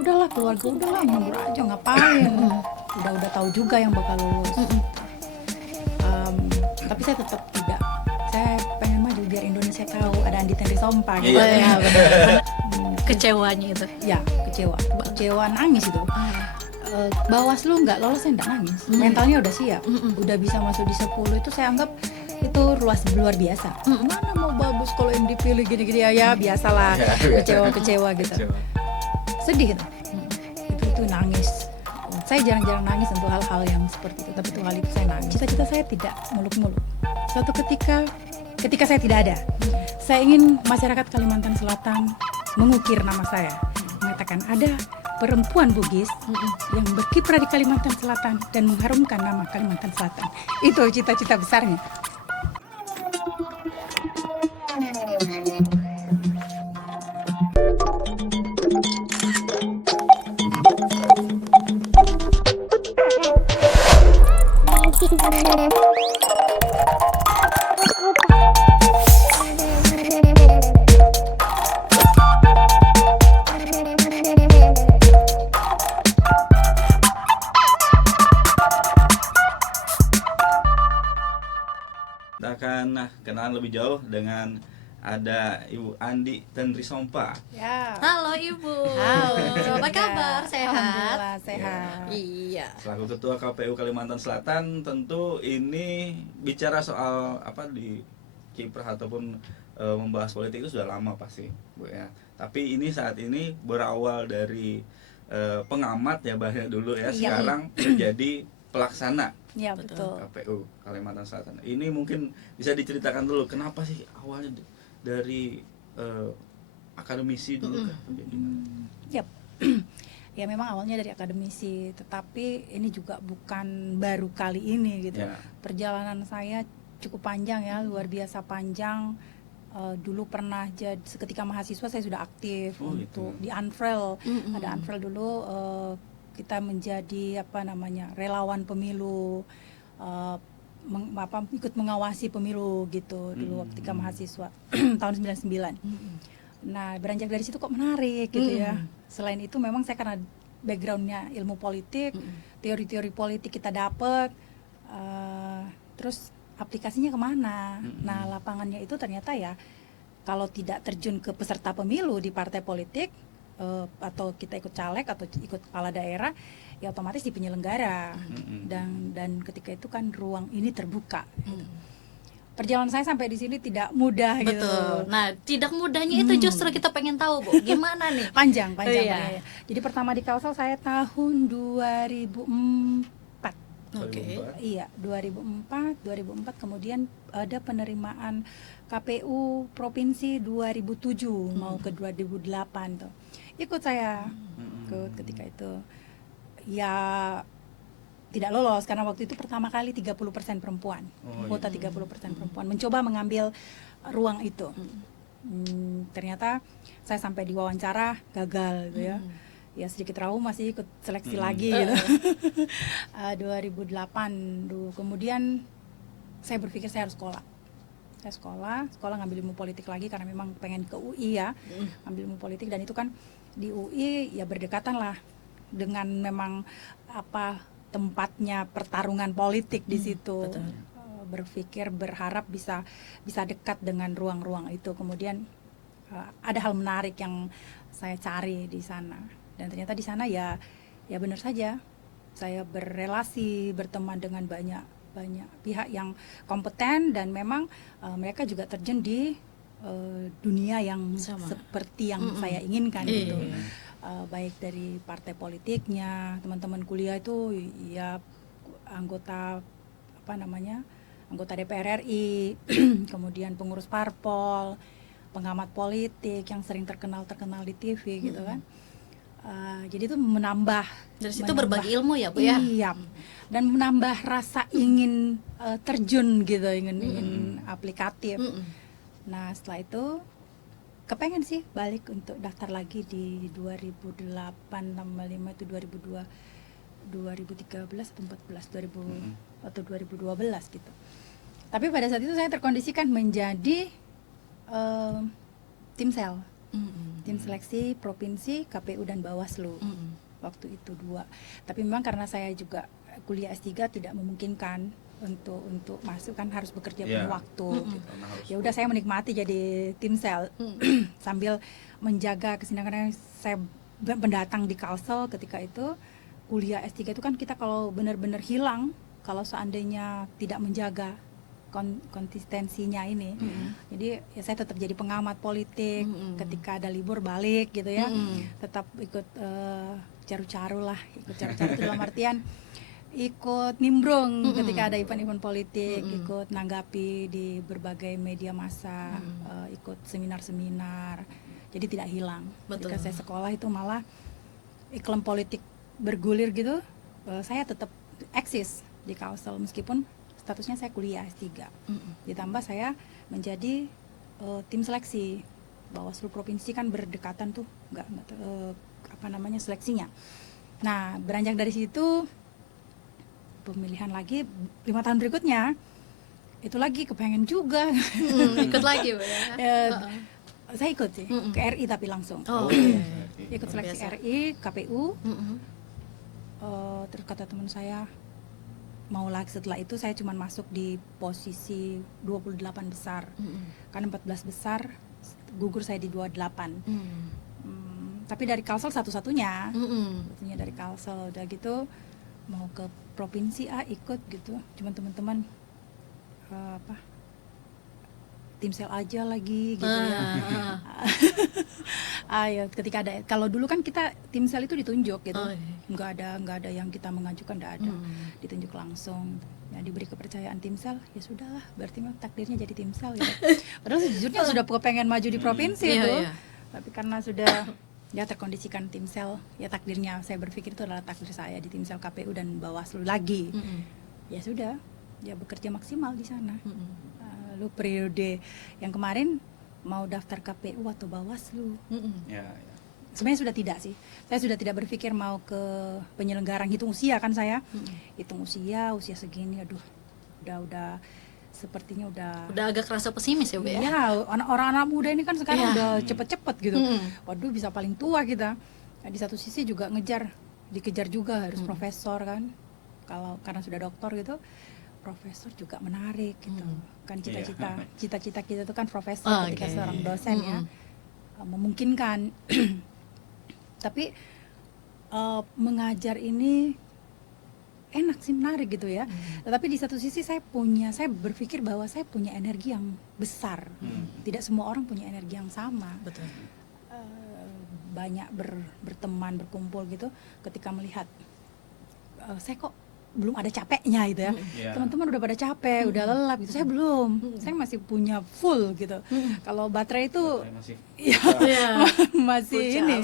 udahlah keluarga udahlah mundur aja ngapain, udah tahu juga yang bakal lulus. Tapi saya tetap tidak, saya pengen maju biar Indonesia tahu ada Andi Tenri Sompa gitu. Iya, benar. Kecewanya itu. Ya kecewa nangis itu. Bawaslu nggak lolos saya nggak nangis, mentalnya udah siap, udah bisa masuk di 10 itu saya anggap itu luar biasa. Mana mau bagus kalau yang dipilih gini-gini ya biasalah, kecewa gitu, sedih gitu. Itu nangis. Saya jarang-jarang nangis untuk hal-hal yang seperti itu, tapi itu kali itu saya nangis. Cita-cita saya tidak muluk-muluk. Suatu ketika saya tidak ada, saya ingin masyarakat Kalimantan Selatan mengukir nama saya, mengatakan ada perempuan Bugis yang berkiprah di Kalimantan Selatan dan mengharumkan nama Kalimantan Selatan. Itu cita-cita besarnya. Kita akan kenalan lebih jauh dengan ada Ibu Andi Tenri Sompa. Ya. Halo Ibu. Halo. Apa kabar? Sehat? Alhamdulillah sehat. Iya. Selaku Ketua KPU Kalimantan Selatan, tentu ini bicara soal di kiprah ataupun membahas politik itu sudah lama pasti, Bu ya. Tapi ini saat ini berawal dari pengamat ya banyak dulu ya, sekarang menjadi pelaksana. Ya betul. KPU Kalimantan Selatan. Ini mungkin bisa diceritakan dulu kenapa sih awalnya dari akademisi dulu kan? Yap. Ya memang awalnya dari akademisi, tetapi ini juga bukan baru kali ini gitu. Ya. Perjalanan saya cukup panjang ya, luar biasa panjang. Dulu pernah ketika mahasiswa saya sudah aktif untuk di Unfrel. Ada Unfrel dulu, kita menjadi relawan pemilu, ikut mengawasi pemilu gitu dulu ketika mahasiswa tahun 99. Nah beranjak dari situ kok menarik gitu ya. Selain itu memang saya karena backgroundnya ilmu politik, teori-teori politik kita dapat, terus aplikasinya kemana? Nah lapangannya itu ternyata ya kalau tidak terjun ke peserta pemilu di partai politik, atau kita ikut caleg atau ikut kepala daerah, ya otomatis di penyelenggara. Dan ketika itu kan ruang ini terbuka. Gitu. Perjalanan saya sampai di sini tidak mudah. Betul. Gitu. Nah, tidak mudahnya itu justru kita pengen tahu, Bu. Gimana nih? Panjang. Iya. Jadi pertama di Kalsel saya tahun 2004. Oke. Iya, 2004 kemudian ada penerimaan KPU provinsi 2007 mau ke 2008 tuh. Ikut saya ketika itu. Ya tidak lolos karena waktu itu pertama kali 30% perempuan. Kuota 30% perempuan mencoba mengambil ruang itu. Ternyata saya sampai di wawancara gagal gitu ya. Ya sedikit trauma masih ikut seleksi lagi gitu. 2008 dulu. Kemudian saya berpikir saya harus sekolah. Saya sekolah ngambil ilmu politik lagi karena memang pengen ke UI ya. Ngambil ilmu politik dan itu kan di UI ya berdekatan lah dengan memang tempatnya pertarungan politik di situ. Berpikir berharap bisa dekat dengan ruang-ruang itu. Kemudian ada hal menarik yang saya cari di sana. Dan ternyata di sana ya benar saja saya berrelasi, berteman dengan banyak pihak yang kompeten dan memang mereka juga terjun di dunia yang seperti yang saya inginkan gitu. Baik dari partai politiknya, teman-teman kuliah itu ya anggota anggota DPR RI, kemudian pengurus parpol, pengamat politik yang sering terkenal di TV gitu kan. Jadi itu menambah dari situ berbagi ilmu ya Bu ya. Iya. Dan menambah rasa ingin terjun gitu, ingin aplikatif. Nah setelah itu kepengen sih balik untuk daftar lagi di 2008 65 itu 2013 atau 14 atau 2012 gitu. Tapi pada saat itu saya terkondisikan menjadi tim sel. Tim seleksi provinsi, KPU dan Bawaslu. Waktu itu 2. Tapi memang karena saya juga kuliah S3 tidak memungkinkan untuk masuk, kan harus bekerja penuh waktu. Gitu. Ya udah saya menikmati jadi timsel sambil menjaga kesinambungan. Saya pendatang di Kalsel ketika itu kuliah S3 itu kan kita kalau benar-benar hilang kalau seandainya tidak menjaga konsistensinya ini. Jadi ya saya tetap jadi pengamat politik, ketika ada libur balik gitu ya. Tetap ikut caru-caru lah, ikut caru-caru itu dalam artian ikut nimbrung ketika ada event-event politik, ikut nanggapi di berbagai media massa, ikut seminar-seminar. Jadi tidak hilang. Ketika saya sekolah itu malah iklim politik bergulir gitu, saya tetap eksis di Kalsel meskipun statusnya saya kuliah S3. Ditambah saya menjadi tim seleksi. Bawaslu provinsi kan berdekatan tuh, seleksinya. Nah, beranjak dari situ pemilihan lagi 5 tahun berikutnya itu lagi kepengen juga ikut lagi Bu ya. Saya ikut sih ke RI tapi langsung ikut seleksi RI, KPU. Terus kata teman saya mau lagi, setelah itu saya cuma masuk di posisi 28 besar. Kan 14 besar gugur saya di 28. Tapi dari Kalsel satu-satunya. Satunya dari Kalsel. Udah gitu mau ke provinsi ikut gitu. Cuman teman-teman timsel aja lagi gitu ya. Ya ketika ada, kalau dulu kan kita timsel itu ditunjuk gitu. Nggak ada yang kita mengajukan, nggak ada. Ditunjuk langsung. Ya diberi kepercayaan timsel, ya sudahlah, berarti takdirnya jadi timsel gitu. Padahal sejujurnya sudah pengen maju di provinsi itu. Tapi karena sudah ya terkondisikan timsel, ya takdirnya saya berpikir itu adalah takdir saya di timsel KPU dan Bawaslu lagi. Ya sudah, ya bekerja maksimal di sana. Lalu periode yang kemarin mau daftar KPU atau Bawaslu. Sebenarnya sudah tidak sih. Saya sudah tidak berpikir mau ke penyelenggaraan, hitung usia kan saya. Hitung usia segini, aduh, udah sepertinya udah agak kerasa pesimis ya Bu ya. Ya, orang-orang muda ini kan sekarang udah cepet-cepet gitu. Waduh, bisa paling tua kita. Nah, di satu sisi juga dikejar juga harus profesor kan. Karena sudah doktor gitu, profesor juga menarik gitu. Kan cita-cita kita itu kan profesor ketika seorang dosen ya. Memungkinkan. Tapi mengajar ini enak sih, menarik gitu ya. Tetapi di satu sisi saya berpikir bahwa saya punya energi yang besar. Tidak semua orang punya energi yang sama. Betul. Banyak berteman, berkumpul gitu, ketika melihat saya kok belum ada capeknya gitu ya. Teman-teman udah pada capek, udah lelap gitu. Saya belum. Saya masih punya full gitu. Kalau baterai itu masih ini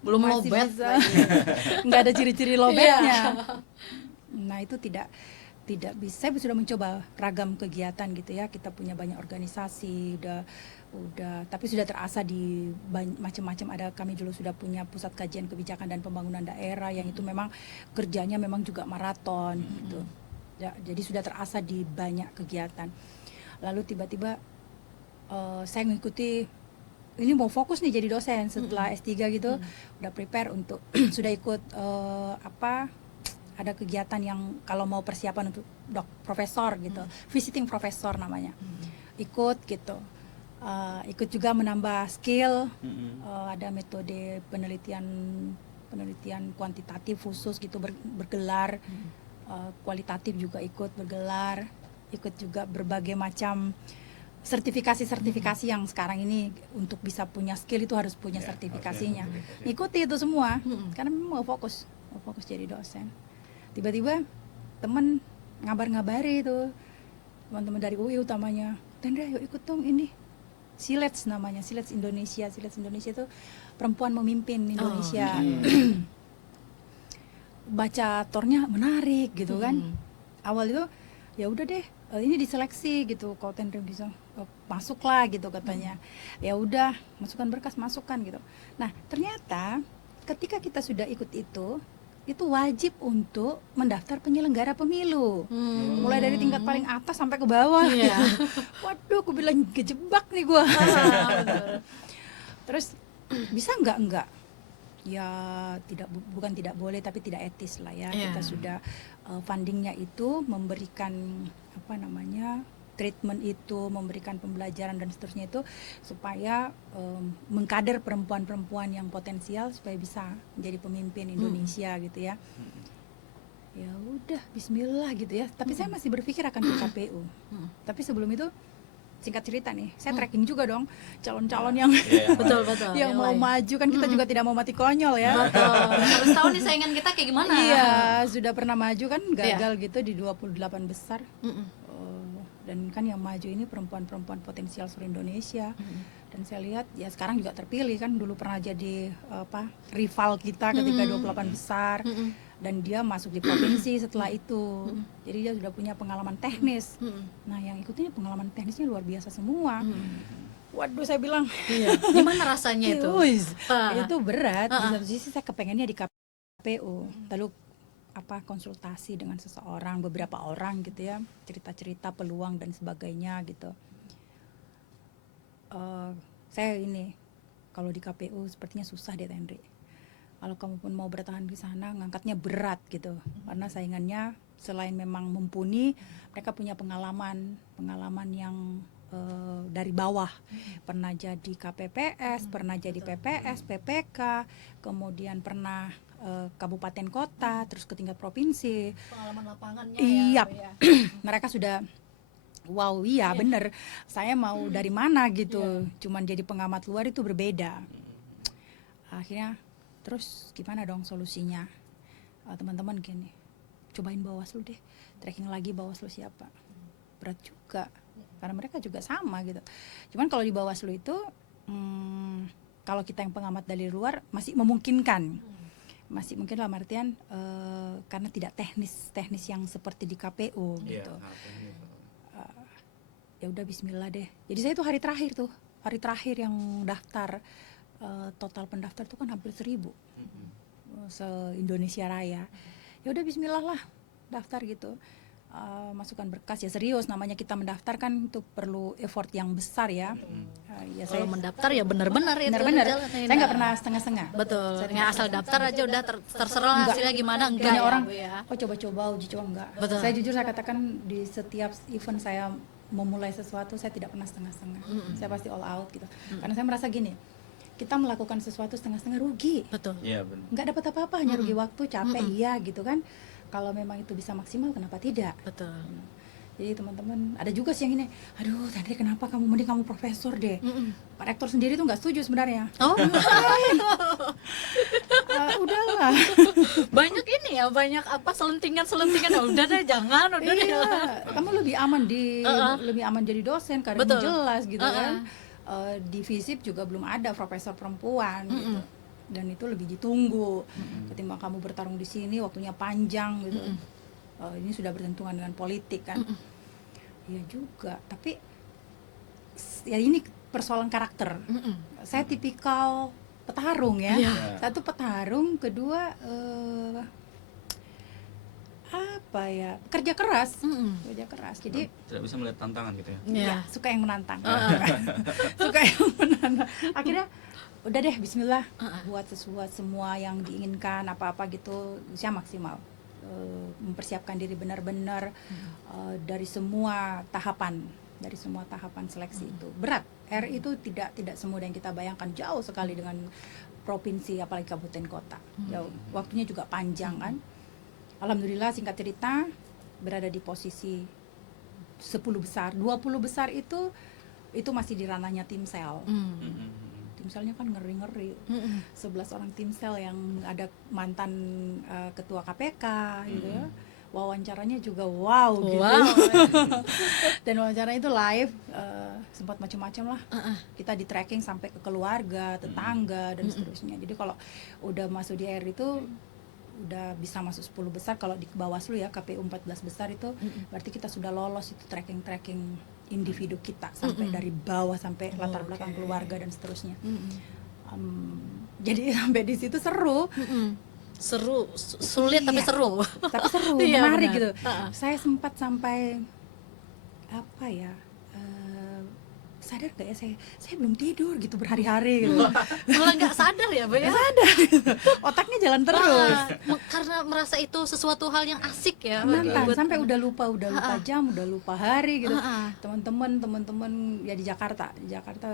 belum masih lobet bisa, nggak ada ciri-ciri lobetnya. Nah itu tidak bisa. Saya sudah mencoba ragam kegiatan gitu ya. Kita punya banyak organisasi, udah tapi sudah terasa di macam-macam. Kami dulu sudah punya pusat kajian kebijakan dan pembangunan daerah yang itu memang kerjanya memang juga maraton gitu. Ya, jadi sudah terasa di banyak kegiatan. Lalu tiba-tiba saya mengikuti, ini mau fokus nih jadi dosen setelah S3 gitu. Udah prepare untuk sudah ikut ada kegiatan yang kalau mau persiapan untuk profesor gitu, visiting profesor namanya. Ikut gitu. Ikut juga menambah skill. Ada metode penelitian kuantitatif khusus gitu bergelar. Kualitatif juga ikut bergelar. Ikut juga berbagai macam sertifikasi yang sekarang ini untuk bisa punya skill itu harus punya sertifikasinya. Ikuti itu semua karena memang mau fokus jadi dosen. Tiba-tiba teman ngabari itu, teman-teman dari UI utamanya, Tendra yuk ikut dong ini Silets namanya, Silets Indonesia. Silets Indonesia itu perempuan memimpin Indonesia. Baca tornya menarik gitu kan. Awal itu ya udah deh, ini diseleksi gitu. Kalau Tendra bisa masuklah gitu katanya. Ya udah, masukkan berkas, masukkan gitu. Nah, ternyata ketika kita sudah ikut itu wajib untuk mendaftar penyelenggara pemilu. Mulai dari tingkat paling atas sampai ke bawah gitu. Waduh, aku bilang kejebak nih gua. Terus bisa enggak ya, bukan tidak boleh tapi tidak etis lah ya. Iya. Kita sudah fundingnya itu memberikan apa namanya treatment itu, memberikan pembelajaran dan seterusnya itu supaya mengkader perempuan-perempuan yang potensial supaya bisa menjadi pemimpin Indonesia gitu ya. Ya udah Bismillah gitu ya, tapi saya masih berpikir akan ke KPU. Tapi sebelum itu singkat cerita nih, saya tracking juga dong calon-calon yang Iya, Betul. yang mau maju, kan kita juga tidak mau mati konyol ya. Betul. Harus tahu nih saingan kita kayak gimana. Iya, sudah pernah maju kan gagal gitu di 28 besar. Dan kan yang maju ini perempuan-perempuan potensial seluruh Indonesia. Dan saya lihat ya sekarang juga terpilih kan, dulu pernah jadi rival kita ketika 28 besar. Dan dia masuk di provinsi setelah itu. Jadi dia sudah punya pengalaman teknis. Nah, yang ikutnya pengalaman teknisnya luar biasa semua. Waduh, saya bilang, Gimana rasanya itu? itu berat. Di satu sisi saya kepengennya di KPU. Lalu konsultasi dengan seseorang, beberapa orang gitu ya, cerita-cerita peluang dan sebagainya gitu. Saya ini kalau di KPU sepertinya susah deh, Henry. Kalau kamu pun mau bertahan di sana, ngangkatnya berat gitu. Karena saingannya selain memang mumpuni, mereka punya pengalaman yang dari bawah. Pernah jadi KPPS, pernah jadi PPS, PPK, kemudian pernah kabupaten kota, terus ke tingkat provinsi. Pengalaman lapangannya Iya, ya. mereka sudah wow, iya bener. Saya mau dari mana gitu. Cuman jadi pengamat luar itu berbeda. Akhirnya terus gimana dong solusinya? Teman-teman gini, cobain Bawaslu deh, tracking lagi Bawaslu siapa. Berat juga, karena mereka juga sama gitu. Cuman kalau di Bawaslu itu, kalau kita yang pengamat dari luar masih memungkinkan. Masih mungkin dalam artian karena tidak teknis yang seperti di KPU gitu. Ya udah Bismillah deh. Jadi saya itu hari terakhir yang daftar. Total pendaftar itu kan hampir 1.000 se-Indonesia Raya. Ya udah Bismillah lah daftar gitu, masukkan berkas ya, serius namanya kita mendaftar kan itu perlu effort yang besar ya. Ya Kalau mendaftar ya benar-benar itu. benar-benar jalanin. saya nggak pernah setengah-setengah. Betul. Saya Nggak asal daftar aja udah terserah hasilnya gimana, enggak Banyak ya, orang, Bu, ya. coba-coba uji coba enggak. Betul. Saya jujur saya katakan di setiap event saya memulai sesuatu saya tidak pernah setengah-setengah. Saya pasti all out gitu. Karena saya merasa gini, kita melakukan sesuatu setengah-setengah rugi. Betul. Iya benar. Nggak dapat apa-apa, hanya rugi waktu, capek, iya gitu kan. Kalau memang itu bisa maksimal, kenapa tidak? Betul. Jadi teman-teman, ada juga sih yang ini, aduh Tandri kenapa mending kamu profesor deh. Pak Rektor sendiri tuh nggak setuju sebenarnya. Oh, Udahlah. banyak ini ya, banyak selentingan. Udah deh, jangan, udah deh. Iya, kamu lebih aman jadi dosen karena Betul. jelas gitu kan. Di FISIP juga belum ada profesor perempuan gitu. Dan itu lebih ditunggu ketimbang kamu bertarung di sini, waktunya panjang gitu. Ini sudah bertentangan dengan politik kan. Iya juga, tapi ya ini persoalan karakter. Saya tipikal petarung ya. Satu petarung, kedua kerja keras. Jadi Tidak bisa melihat tantangan gitu ya. ya, suka yang menantang. Suka yang menantang. Akhirnya udah deh Bismillah, buat sesuatu semua yang diinginkan apa-apa gitu, usia maksimal. Mempersiapkan diri benar-benar dari semua tahapan seleksi itu. Berat. RI itu tidak semudah yang kita bayangkan, jauh sekali dengan provinsi apalagi kabupaten kota. Jauh. Waktunya juga panjang kan. Alhamdulillah singkat cerita berada di posisi 10 besar. 20 besar itu masih di ranahnya tim sel. Tim selnya kan ngeri-ngeri. 11 orang tim sel yang ada mantan ketua KPK gitu ya. Wawancaranya juga wow gitu. Dan wawancaranya itu live, sempat macam-macam lah. Kita di tracking sampai ke keluarga, tetangga dan seterusnya. Jadi kalau udah masuk di RI itu udah bisa masuk 10 besar. Kalau di Bawaslu ya KPU 14 besar itu berarti kita sudah lolos itu tracking individu kita sampai dari bawah sampai latar belakang keluarga dan seterusnya. Jadi sampai di situ seru. Sulit tapi seru. Tapi seru, Iya, menarik benar. gitu. Saya sempat sampai sadar gak ya saya belum tidur gitu berhari-hari gitu. Malah nggak sadar ya, Mbak ya? Otaknya jalan terus. Karena merasa itu sesuatu hal yang asik ya. Mantan, buat- sampai udah lupa jam, udah lupa hari gitu. Ah, ah. Teman-teman ya di Jakarta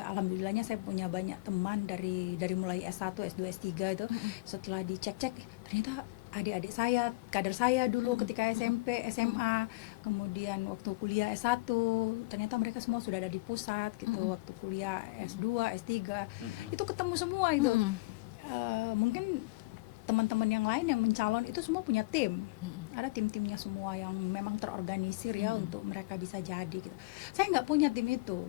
alhamdulillahnya saya punya banyak teman dari mulai S1, S2, S3 itu. Setelah dicek-cek ternyata adik-adik saya, kader saya dulu ketika SMP, SMA, kemudian waktu kuliah S1, ternyata mereka semua sudah ada di pusat gitu. Waktu kuliah S2, S3 itu ketemu semua itu. Mm-mm. Mungkin teman-teman yang lain yang mencalon itu semua punya tim. Ada tim-timnya semua yang memang terorganisir ya untuk mereka bisa jadi gitu. Saya nggak punya tim itu.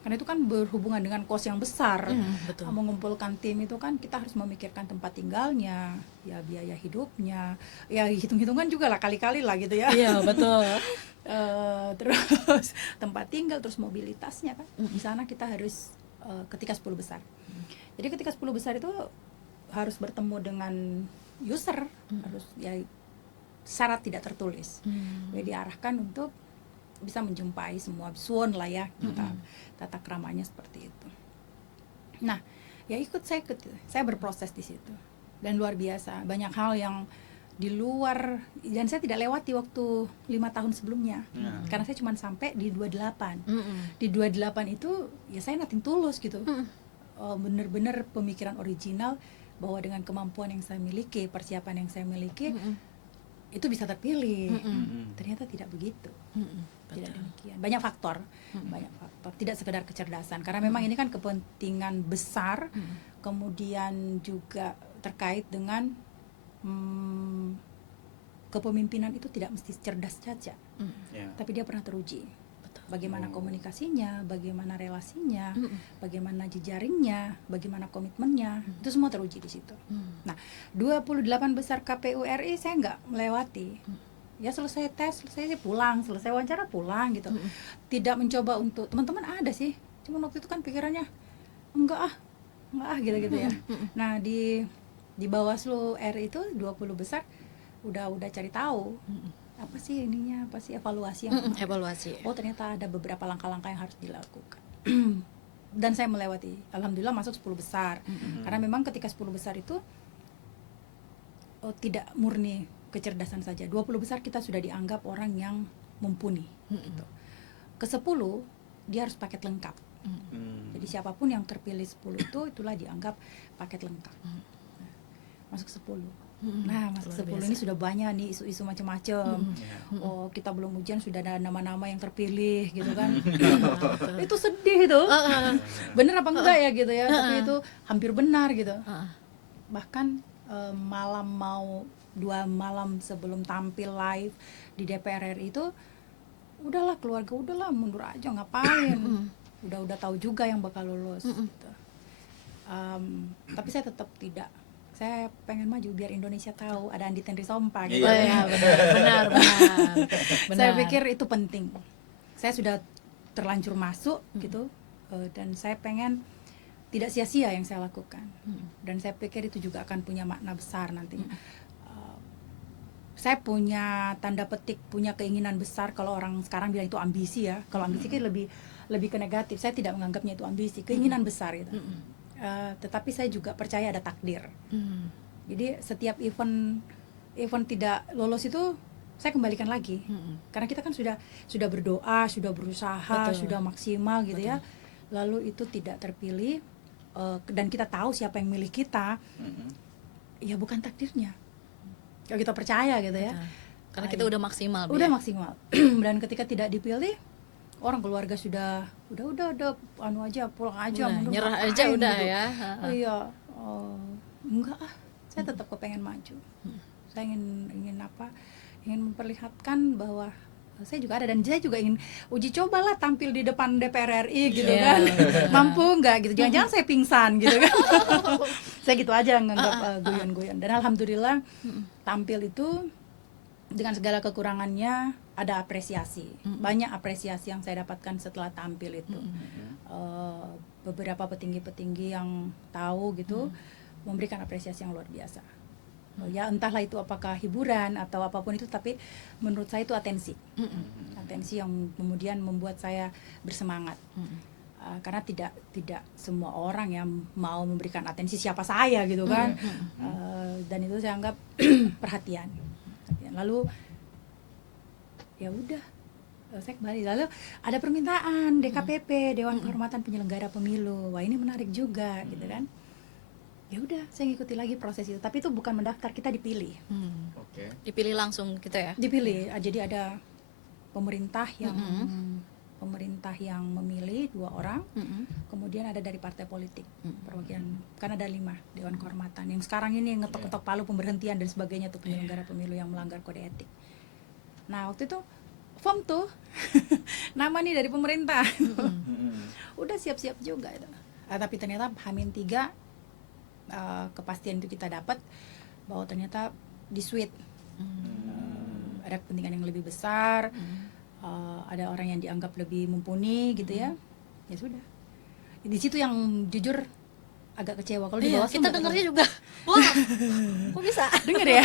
Karena itu kan berhubungan dengan kos yang besar. Betul. Mengumpulkan tim itu kan kita harus memikirkan tempat tinggalnya, ya biaya hidupnya, ya hitung-hitungan juga lah kali-kali lah gitu ya. Iya, betul. Terus tempat tinggal, terus mobilitasnya kan. Di sana kita harus ketika 10 besar. Jadi ketika 10 besar itu harus bertemu dengan user, harus ya syarat tidak tertulis. Jadi diarahkan untuk bisa menjumpai semua suwon lah ya, kita tata keramanya seperti itu. Nah, ya saya berproses di situ dan luar biasa banyak hal yang di luar dan saya tidak lewati waktu 5 tahun sebelumnya. Karena saya cuma sampai di 28. Di 28 itu ya saya nothing tulus gitu. Bener-bener pemikiran original bahwa dengan kemampuan yang saya miliki, persiapan yang saya miliki, itu bisa terpilih. Ternyata tidak begitu. Tidak demikian. Banyak faktor, tidak sekedar kecerdasan. Karena memang ini kan kepentingan besar, kemudian juga terkait dengan kepemimpinan itu tidak mesti cerdas saja, tapi dia pernah teruji. Bagaimana komunikasinya, bagaimana relasinya, bagaimana jejaringnya, bagaimana komitmennya, itu semua teruji di situ. Nah, 28 besar KPU RI saya nggak melewati. Ya selesai tes, selesai pulang, selesai wawancara pulang gitu. Tidak mencoba untuk, teman-teman ada sih, cuma waktu itu kan pikirannya enggak ah gitu ya. Nah di Bawaslu RI itu 20 besar udah cari tahu. Apa sih ininya, apa sih evaluasi yang Evaluasi. oh ternyata ada beberapa langkah-langkah yang harus dilakukan. Dan saya melewati, alhamdulillah masuk 10 besar. Karena memang ketika 10 besar itu tidak murni kecerdasan saja. 20 besar kita sudah dianggap orang yang mumpuni gitu. Ke 10 dia harus paket lengkap. Jadi siapapun yang terpilih 10 itulah dianggap paket lengkap. Masuk 10. Nah, masuk 10 ini sudah banyak nih isu-isu macam-macam. Oh, kita belum ujian sudah ada nama-nama yang terpilih gitu kan. Itu sedih itu. Bener apa enggak ya gitu ya. Tapi itu hampir benar gitu. Bahkan malam mau 2 malam sebelum tampil live di DPR RI itu udahlah keluarga udahlah mundur aja ngapain. Udah tahu juga yang bakal lulus gitu. Tapi saya tetap tidak. Saya pengen maju biar Indonesia tahu ada Andi Tenri Sompa gitu. Oh ya, benar. Saya pikir itu penting. Saya sudah terlanjur masuk gitu, dan saya pengen tidak sia-sia yang saya lakukan. Dan saya pikir itu juga akan punya makna besar nantinya. Saya punya tanda petik, punya keinginan besar. Kalau orang sekarang bilang itu ambisi ya. Kalau ambisi kan lebih ke negatif. Saya tidak menganggapnya itu ambisi, keinginan besar itu. Tetapi saya juga percaya ada takdir. Jadi setiap event tidak lolos itu saya kembalikan lagi. Karena kita kan sudah berdoa, sudah berusaha, sudah maksimal gitu ya. Lalu itu tidak terpilih, dan kita tahu siapa yang milih kita. Ya bukan takdirnya. Kalau kita percaya gitu ya. Karena kita udah maksimal. Udah maksimal. Dan ketika tidak dipilih, orang keluarga sudah anu aja, pulang aja, udah, nyerah aja udah gitu. ya. Iya, enggak saya tetap kepengen maju. Saya ingin memperlihatkan bahwa saya juga ada, dan saya juga ingin uji cobalah tampil di depan DPR RI gitu kan. Mampu enggak gitu, jangan-jangan saya pingsan gitu kan. Saya gitu aja nganggap guyon-guyon, dan alhamdulillah tampil itu dengan segala kekurangannya ada apresiasi. Banyak apresiasi yang saya dapatkan setelah tampil itu. Beberapa petinggi-petinggi yang tahu gitu memberikan apresiasi yang luar biasa. Ya entahlah itu apakah hiburan atau apapun itu, tapi menurut saya itu atensi. Atensi yang kemudian membuat saya bersemangat. karena tidak semua orang yang mau memberikan atensi siapa saya gitu kan. Dan itu saya anggap perhatian. Lalu ya udah, saya kembali, lalu ada permintaan DKPP, Dewan Kehormatan Penyelenggara Pemilu. Wah, ini menarik juga gitu kan. Ya udah, saya ngikuti lagi proses itu, tapi itu bukan mendaftar, kita dipilih. Oke. Dipilih langsung gitu ya. Dipilih, jadi ada pemerintah yang memilih 2 orang, kemudian ada dari partai politik perwakilan, kan ada 5 Dewan Kehormatan yang sekarang ini ngetok-ngetok palu pemberhentian dan sebagainya tuh penyelenggara pemilu yang melanggar kode etik. Nah waktu itu form tuh nama nih dari pemerintah, udah siap-siap juga itu. Tapi ternyata H-3 kepastian itu kita dapat bahwa ternyata di suite ada kepentingan yang lebih besar. Ada orang yang dianggap lebih mumpuni gitu ya. Ya sudah. Di situ yang jujur agak kecewa kalau di bawah Kita dengarnya juga. Wah, kok bisa? Dengar ya?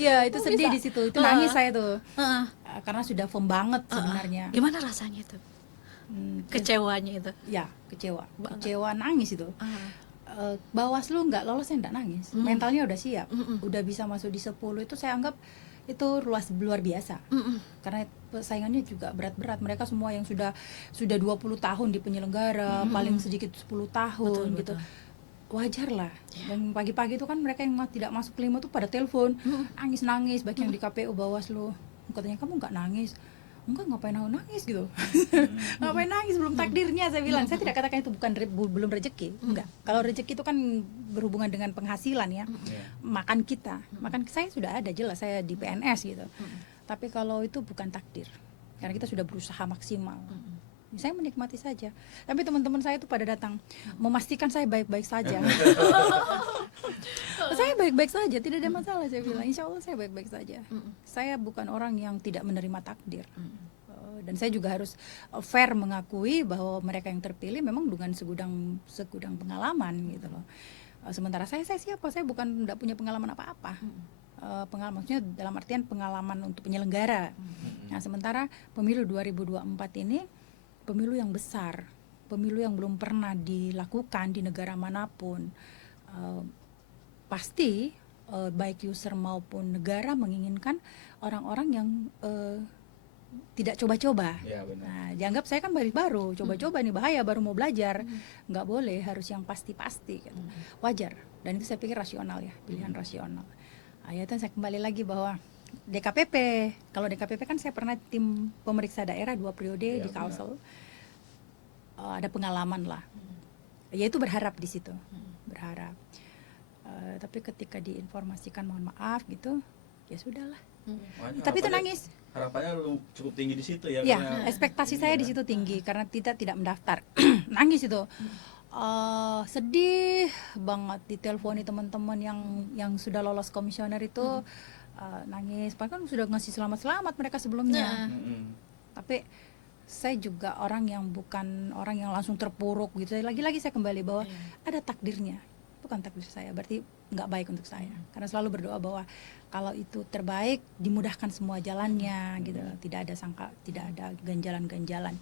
Ya itu Kok sedih bisa? di situ. Itu nangis saya tuh. Heeh. Karena sudah firm banget sebenarnya. Gimana rasanya itu? Kecewanya itu. Ya kecewa. Kecewa, nangis itu. Bawaslu nggak lolos, saya nggak nangis. Mentalnya udah siap. Udah bisa masuk di 10, itu saya anggap itu luar biasa. Karena persaingannya juga berat-berat. Mereka semua yang sudah 20 tahun di penyelenggara, paling sedikit 10 tahun gitu. Wajar lah. Dan pagi-pagi itu kan mereka yang tidak masuk 5 tuh pada telepon, nangis-nangis, baik yang di KPU, Bawaslu. Katanya, kamu nggak nangis? Enggak, ngapain aku nangis gitu. Ngapain nangis, belum takdirnya, saya bilang. Saya tidak katakan itu belum rezeki, enggak. Kalau rezeki itu kan berhubungan dengan penghasilan ya. Makan kita, makan saya sudah ada, jelas saya di PNS gitu. Tapi kalau itu bukan takdir, karena kita sudah berusaha maksimal. Saya menikmati saja. Tapi teman-teman saya itu pada datang memastikan saya baik-baik saja. Saya baik-baik saja, tidak ada masalah, saya bilang. Insya Allah saya baik-baik saja. Saya bukan orang yang tidak menerima takdir. Dan saya juga harus fair mengakui bahwa mereka yang terpilih memang dengan segudang pengalaman gitu loh. Sementara saya siapa? Saya bukan tidak punya pengalaman apa-apa. Pengalaman, maksudnya dalam artian pengalaman untuk penyelenggara. Nah, sementara pemilu 2024 ini pemilu yang besar, pemilu yang belum pernah dilakukan di negara manapun. Pasti baik user maupun negara menginginkan orang-orang yang tidak coba-coba. Ya, benar. Nah, dianggap saya kan baru coba-coba nih, bahaya, baru mau belajar. Nggak boleh, harus yang pasti-pasti gitu. Wajar, dan itu saya pikir rasional ya, pilihan rasional. Itu saya kembali lagi bahwa DKPP, kalau DKPP kan saya pernah tim pemeriksa daerah 2 periode di Kalsel. Ada pengalaman lah. Yaitu berharap di situ. Berharap. Tapi ketika diinformasikan mohon maaf gitu, ya sudahlah. Tapi itu nangis. Harapannya cukup tinggi di situ ya. Ya, karena ekspektasi saya di situ tinggi karena tidak mendaftar. Nangis itu. Sedih banget diteleponi teman-teman yang sudah lolos komisioner itu. Nangis, bahkan sudah ngasih selamat-selamat mereka sebelumnya. Tapi saya juga orang yang bukan orang yang langsung terpuruk gitu. Lagi-lagi saya kembali bahwa ada takdirnya, bukan takdir saya, berarti nggak baik untuk saya. Karena selalu berdoa bahwa kalau itu terbaik, dimudahkan semua jalannya gitu. Tidak ada ganjalan-ganjalan.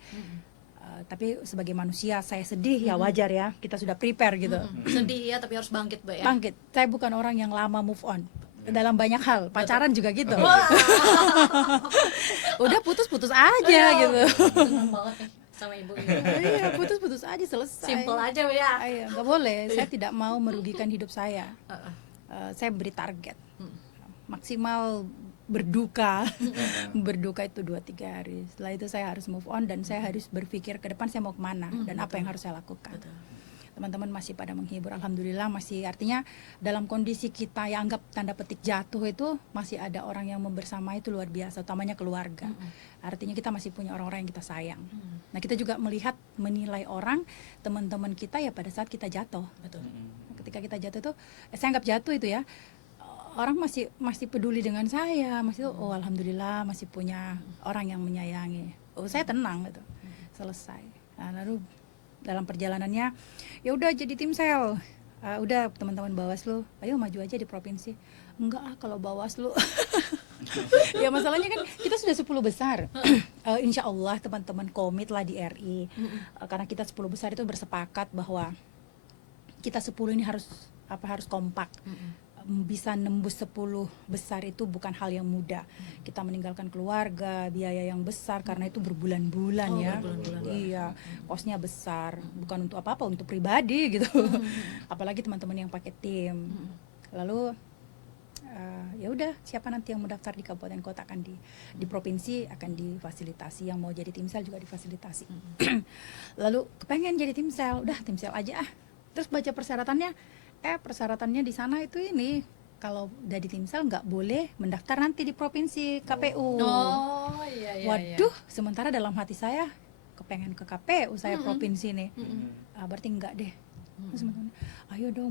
Tapi sebagai manusia saya sedih, ya wajar ya, kita sudah prepare gitu. Sedih ya, tapi harus bangkit, Mbak ya. Bangkit. Saya bukan orang yang lama move on dalam banyak hal, pacaran juga gitu. Udah putus-putus aja gitu. Seneng banget nih sama ibu ini. Iya, putus-putus aja, selesai. Simple aja ya. Iya, nggak boleh. Saya tidak mau merugikan hidup saya. Saya beri target maksimal berduka. Berduka itu 2-3 hari. Setelah itu saya harus move on dan saya harus berpikir ke depan saya mau kemana dan apa yang harus saya lakukan. Teman-teman masih pada menghibur, alhamdulillah masih, artinya dalam kondisi kita yang anggap tanda petik jatuh itu masih ada orang yang membersamai, itu luar biasa, utamanya keluarga. Artinya kita masih punya orang-orang yang kita sayang. Nah, kita juga menilai orang, teman-teman kita ya pada saat kita jatuh. Ketika kita jatuh itu, saya anggap jatuh itu ya, orang masih peduli dengan saya, masih oh alhamdulillah masih punya orang yang menyayangi. Oh, saya tenang gitu. Selesai. Nah, lalu dalam perjalanannya ya udah jadi tim sel, udah teman-teman Bawaslu, ayo maju aja di provinsi. Enggak kalau Bawaslu Ya masalahnya kan kita sudah 10 besar. Insya Allah teman-teman komit lah di RI. Karena kita 10 besar itu bersepakat bahwa kita 10 ini harus kompak. Bisa nembus 10 besar itu bukan hal yang mudah. Kita meninggalkan keluarga, biaya yang besar karena itu berbulan-bulan ya. Berbulan-bulan. Iya, kosnya besar, bukan untuk apa-apa, untuk pribadi gitu. Apalagi teman-teman yang pakai tim. Lalu ya udah, siapa nanti yang mendaftar di kabupaten kota akan di provinsi akan difasilitasi, yang mau jadi timsel juga difasilitasi. Lalu kepengen jadi timsel, udah timsel aja ah. Terus baca persyaratannya, persyaratannya di sana itu ini, kalau udah di timsel nggak boleh mendaftar nanti di provinsi KPU. Oh iya. Waduh, sementara dalam hati saya kepengen ke KPU saya provinsi nih. Berarti enggak deh. Terus teman-teman, ayo dong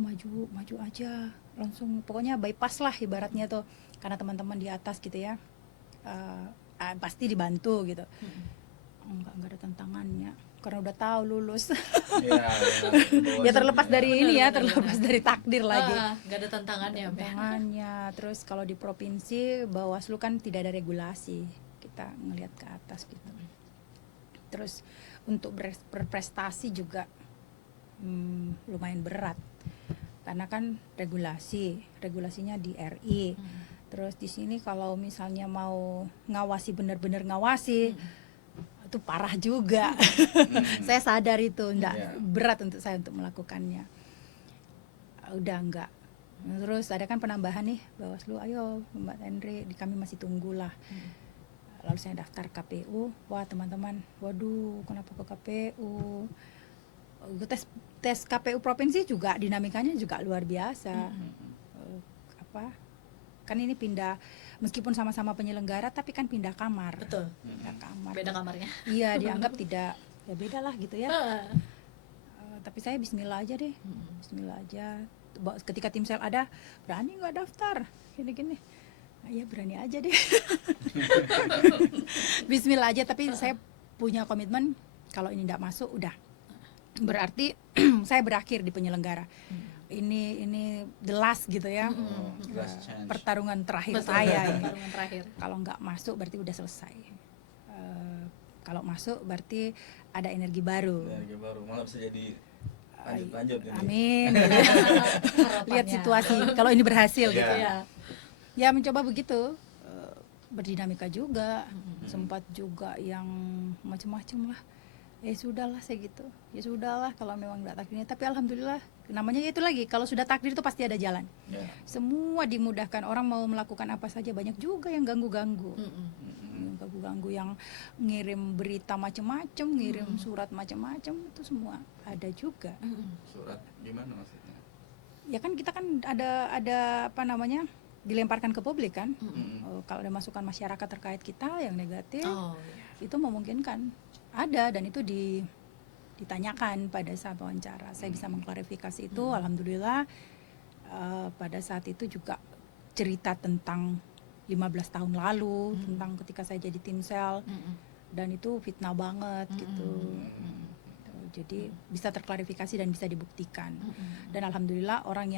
maju aja, langsung pokoknya bypass lah ibaratnya tuh, karena teman-teman di atas gitu ya, pasti dibantu gitu. Enggak ada tantangannya karena udah tahu lulus. Ya terlepas dari ini ya, terlepas dari takdir lagi. Nggak ada tantangannya. Terus kalau di provinsi Bawaslu kan tidak ada regulasi, kita ngelihat ke atas gitu. Terus untuk berprestasi juga lumayan berat karena kan regulasinya di RI. Terus di sini kalau misalnya mau ngawasi, benar-benar ngawasi, itu parah juga. Saya sadar itu berat untuk saya untuk melakukannya. Udah enggak. Terus ada kan penambahan nih, Bawaslu, ayo Mbak Henry, kami masih tunggulah. Lalu saya daftar KPU, wah teman-teman, waduh kenapa ke KPU? Tes KPU provinsi juga dinamikanya juga luar biasa. Kan ini pindah, meskipun sama-sama penyelenggara tapi kan pindah kamar. Betul. Pindah kamar. Beda kamarnya. Iya, dianggap tidak, ya beda lah gitu ya. Tapi saya bismillah aja deh. Bismillah aja. Ketika timsel ada, berani nggak daftar? Gini-gini. Nah, ya berani aja deh. Bismillah aja, tapi saya punya komitmen kalau ini tidak masuk udah. Berarti saya berakhir di penyelenggara. Ini the last gitu ya. Pertarungan terakhir saya ini. Pertarungan terakhir. Kalau nggak masuk berarti udah selesai. Kalau masuk berarti ada energi baru. Energi baru, malah bisa jadi lanjut. Amin. Lihat situasi kalau ini berhasil gitu ya. Ya mencoba begitu. Berdinamika juga. Sempat juga yang macam-macam lah. Ya sudahlah saya gitu. Ya sudahlah kalau memang nggak takdirnya. Tapi alhamdulillah, namanya itu lagi, kalau sudah takdir itu pasti ada jalan. Semua dimudahkan. Orang mau melakukan apa saja, banyak juga yang ganggu-ganggu. Ganggu-ganggu yang ngirim berita macam-macam, ngirim surat macam-macam, itu semua ada juga. Surat gimana maksudnya? Ya kan kita kan ada apa namanya, dilemparkan ke publik kan. Kalau ada masukan masyarakat terkait kita yang negatif, itu memungkinkan ada, dan itu ditanyakan pada saat wawancara. Saya bisa mengklarifikasi itu. Alhamdulillah pada saat itu juga cerita tentang 15 tahun lalu, tentang ketika saya jadi timsel, dan itu fitnah banget gitu. Jadi bisa terklarifikasi dan bisa dibuktikan. Dan alhamdulillah orang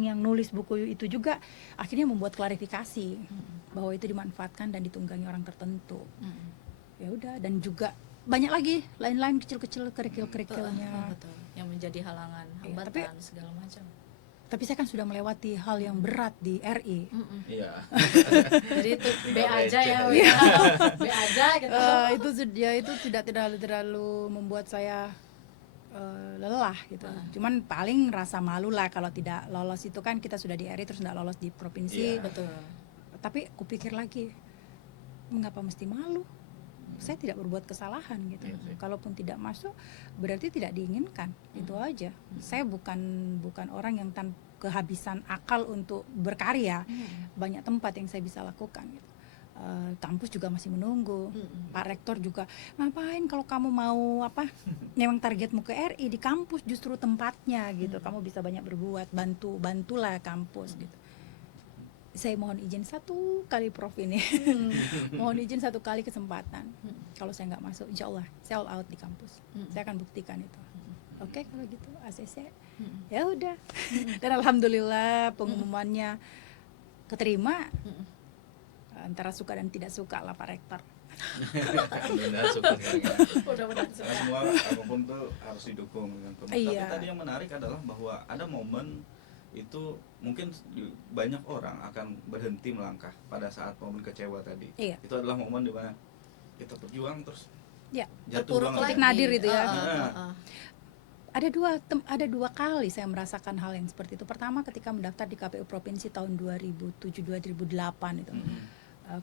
yang nulis buku itu juga akhirnya membuat klarifikasi bahwa itu dimanfaatkan dan ditunggangi orang tertentu. Ya udah, dan juga banyak lagi lain-lain kecil-kecil kerikil-kerikilnya. Betul. Yang menjadi halangan, hambatan, segala macam. Tapi saya kan sudah melewati hal yang berat di RI. Iya. Jadi itu B aja ya. B aja gitu. Itu tidak terlalu membuat saya lelah gitu. Cuman paling rasa malu lah kalau tidak lolos itu kan, kita sudah di RI terus tidak lolos di provinsi. Betul. Tapi kupikir lagi, mengapa mesti malu? Saya tidak berbuat kesalahan gitu. Kalaupun tidak masuk berarti tidak diinginkan. Itu aja. Saya bukan orang yang kehabisan akal untuk berkarya. Banyak tempat yang saya bisa lakukan gitu. Kampus juga masih menunggu. Pak Rektor juga, ngapain kalau kamu mau memang targetmu ke RI, di kampus justru tempatnya gitu. Kamu bisa banyak berbuat, bantulah kampus gitu. Saya mohon izin satu kali Prof ini. Mohon izin satu kali kesempatan. Kalau saya nggak masuk, insya Allah saya all out di kampus. Saya akan buktikan itu. Oke, kalau gitu ACC. Ya udah. Dan alhamdulillah pengumumannya keterima, antara suka dan tidak suka lah Pak Rektor. Benar, suka sekali. Mudah-mudahan Karena semua apapun tuh harus didukung dengan pemerintah. Iya. Tapi tadi yang menarik adalah bahwa ada momen itu mungkin banyak orang akan berhenti melangkah pada saat momen kecewa tadi. Iya. Itu adalah momen di mana kita berjuang terus Ya, jatuh terpuruk banget. Titik ya. nadir itu ya. Nah. Ada dua kali saya merasakan hal yang seperti itu. Pertama ketika mendaftar di KPU Provinsi tahun 2007-2008 itu.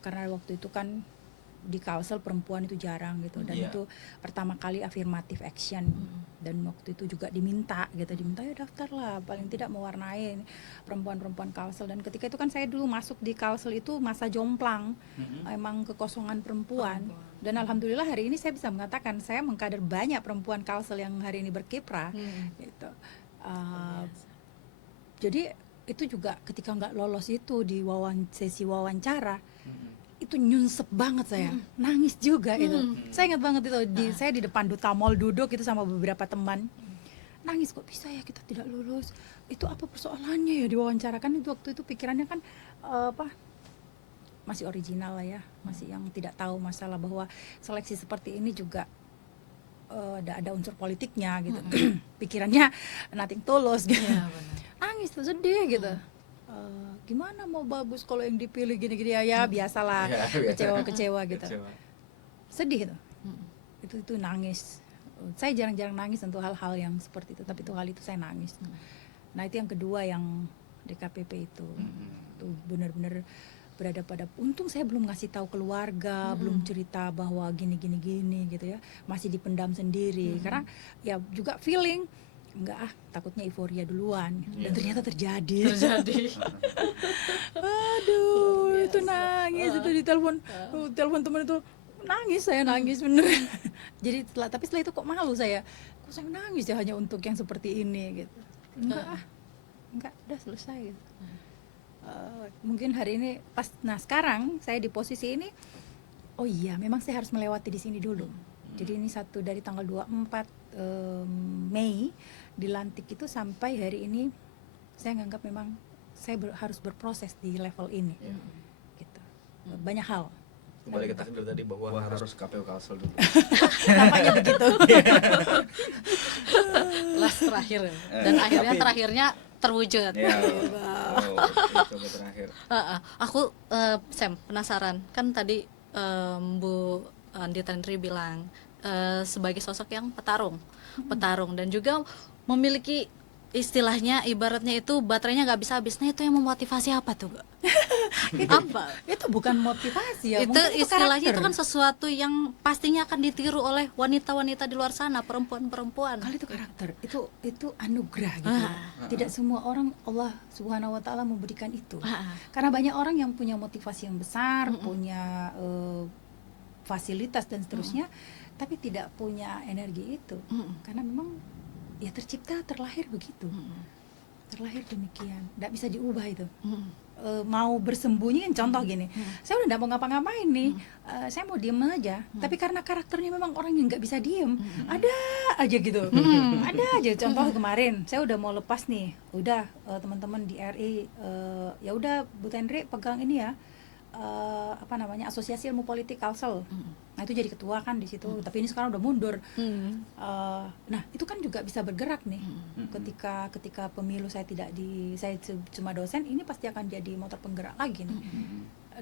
Karena waktu itu kan di Kalsel perempuan itu jarang gitu, dan Iya. itu pertama kali affirmative action, dan waktu itu juga diminta ya daftar lah, paling tidak mewarnai perempuan-perempuan Kalsel. Dan ketika itu kan saya dulu masuk di Kalsel itu masa jomplang, emang kekosongan perempuan. Dan alhamdulillah hari ini saya bisa mengatakan saya mengkader banyak perempuan Kalsel yang hari ini berkiprah gitu. Jadi itu juga ketika nggak lolos itu di sesi wawancara, itu nyunsep banget saya, nangis juga itu. Saya ingat banget itu, saya di depan Duta Mall duduk itu sama beberapa teman, nangis, kok bisa ya kita tidak lulus, itu apa persoalannya ya diwawancarakan. Itu waktu itu pikirannya kan masih original lah ya, masih yang tidak tahu masalah bahwa seleksi seperti ini juga ada unsur politiknya gitu. Pikirannya nothing tulus gitu. Iya, benar. Nangis tuh, sedih gitu. Gimana mau bagus kalau yang dipilih gini-gini ya biasalah, kecewa gitu. Sedih gitu. Itu nangis. Saya jarang-jarang nangis untuk hal-hal yang seperti itu, tapi itu hal itu saya nangis. Nah, itu yang kedua yang DKPP itu. Itu benar-benar berada pada, untung saya belum ngasih tahu keluarga, belum cerita bahwa gini gitu ya. Masih dipendam sendiri karena ya juga feeling enggak, takutnya euforia duluan, dan ternyata terjadi. Aduh, itu nangis itu di telepon teman itu, saya nangis bener. Jadi tapi setelah itu kok malu saya, kok saya nangis ya hanya untuk yang seperti ini gitu. Enggak, udah selesai gitu. Mungkin hari ini sekarang saya di posisi ini, oh iya memang saya harus melewati di sini dulu. Jadi ini dari tanggal 24 Mei dilantik itu sampai hari ini, saya nganggap memang saya harus berproses di level ini. Gitu. Banyak hal. Kembali ke takdir tadi bahwa harus KPU Kalsel dulu. Tampaknya begitu. Last terakhir dan akhirnya tapi- terakhirnya terwujud. Ya. Coba terakhir. Aku Sam penasaran, kan tadi Bu Andi Tandri bilang sebagai sosok yang petarung dan juga memiliki istilahnya, ibaratnya itu baterainya nggak bisa habis. Nah, itu yang memotivasi apa tuh, Mbak? Apa? Itu bukan motivasi ya, Itu mungkin istilahnya karakter. itu kan sesuatu yang pastinya akan ditiru oleh wanita-wanita di luar sana, perempuan-perempuan. Kalau itu karakter, itu anugerah gitu. Tidak semua orang Allah Subhanahu wa taala memberikan itu. Karena banyak orang yang punya motivasi yang besar, punya fasilitas dan seterusnya, tapi tidak punya energi itu. Karena memang ya terlahir begitu. Terlahir demikian, tidak bisa diubah itu. Mau bersembunyi kan, contoh gini, saya udah nggak mau ngapa-ngapain nih, saya mau diem aja, tapi karena karakternya memang orang yang nggak bisa diem, ada aja gitu, ada aja. Contoh kemarin saya udah mau lepas nih, udah teman-teman di RI, ya udah Bu Tendri pegang ini ya, Asosiasi Ilmu Politik Kalsel. Nah, itu jadi ketua kan di situ, tapi ini sekarang udah mundur. Nah, itu kan juga bisa bergerak nih. Ketika pemilu saya cuma dosen, ini pasti akan jadi motor penggerak lagi nih.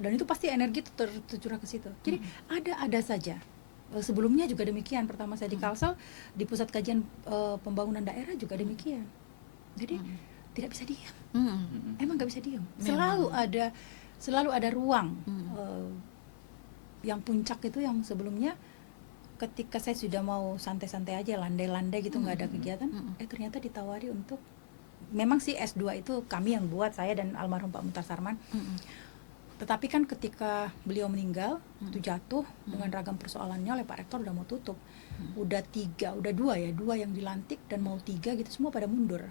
Dan itu pasti energi tercurah ke situ. Jadi ada saja. Sebelumnya juga demikian. Pertama saya di Kalsel, di Pusat Kajian Pembangunan Daerah juga demikian. Jadi tidak bisa diam. Emang nggak bisa diam. Selalu ada ruang. Yang puncak itu yang sebelumnya, ketika saya sudah mau santai-santai aja, landai-landai gitu, nggak ada kegiatan, ternyata ditawari untuk, memang sih S2 itu kami yang buat, saya dan almarhum Pak Muhtar Sarman. Tetapi kan ketika beliau meninggal, itu jatuh dengan ragam persoalannya oleh Pak Rektor, udah mau tutup. Udah dua yang dilantik dan mau 3 gitu, semua pada mundur.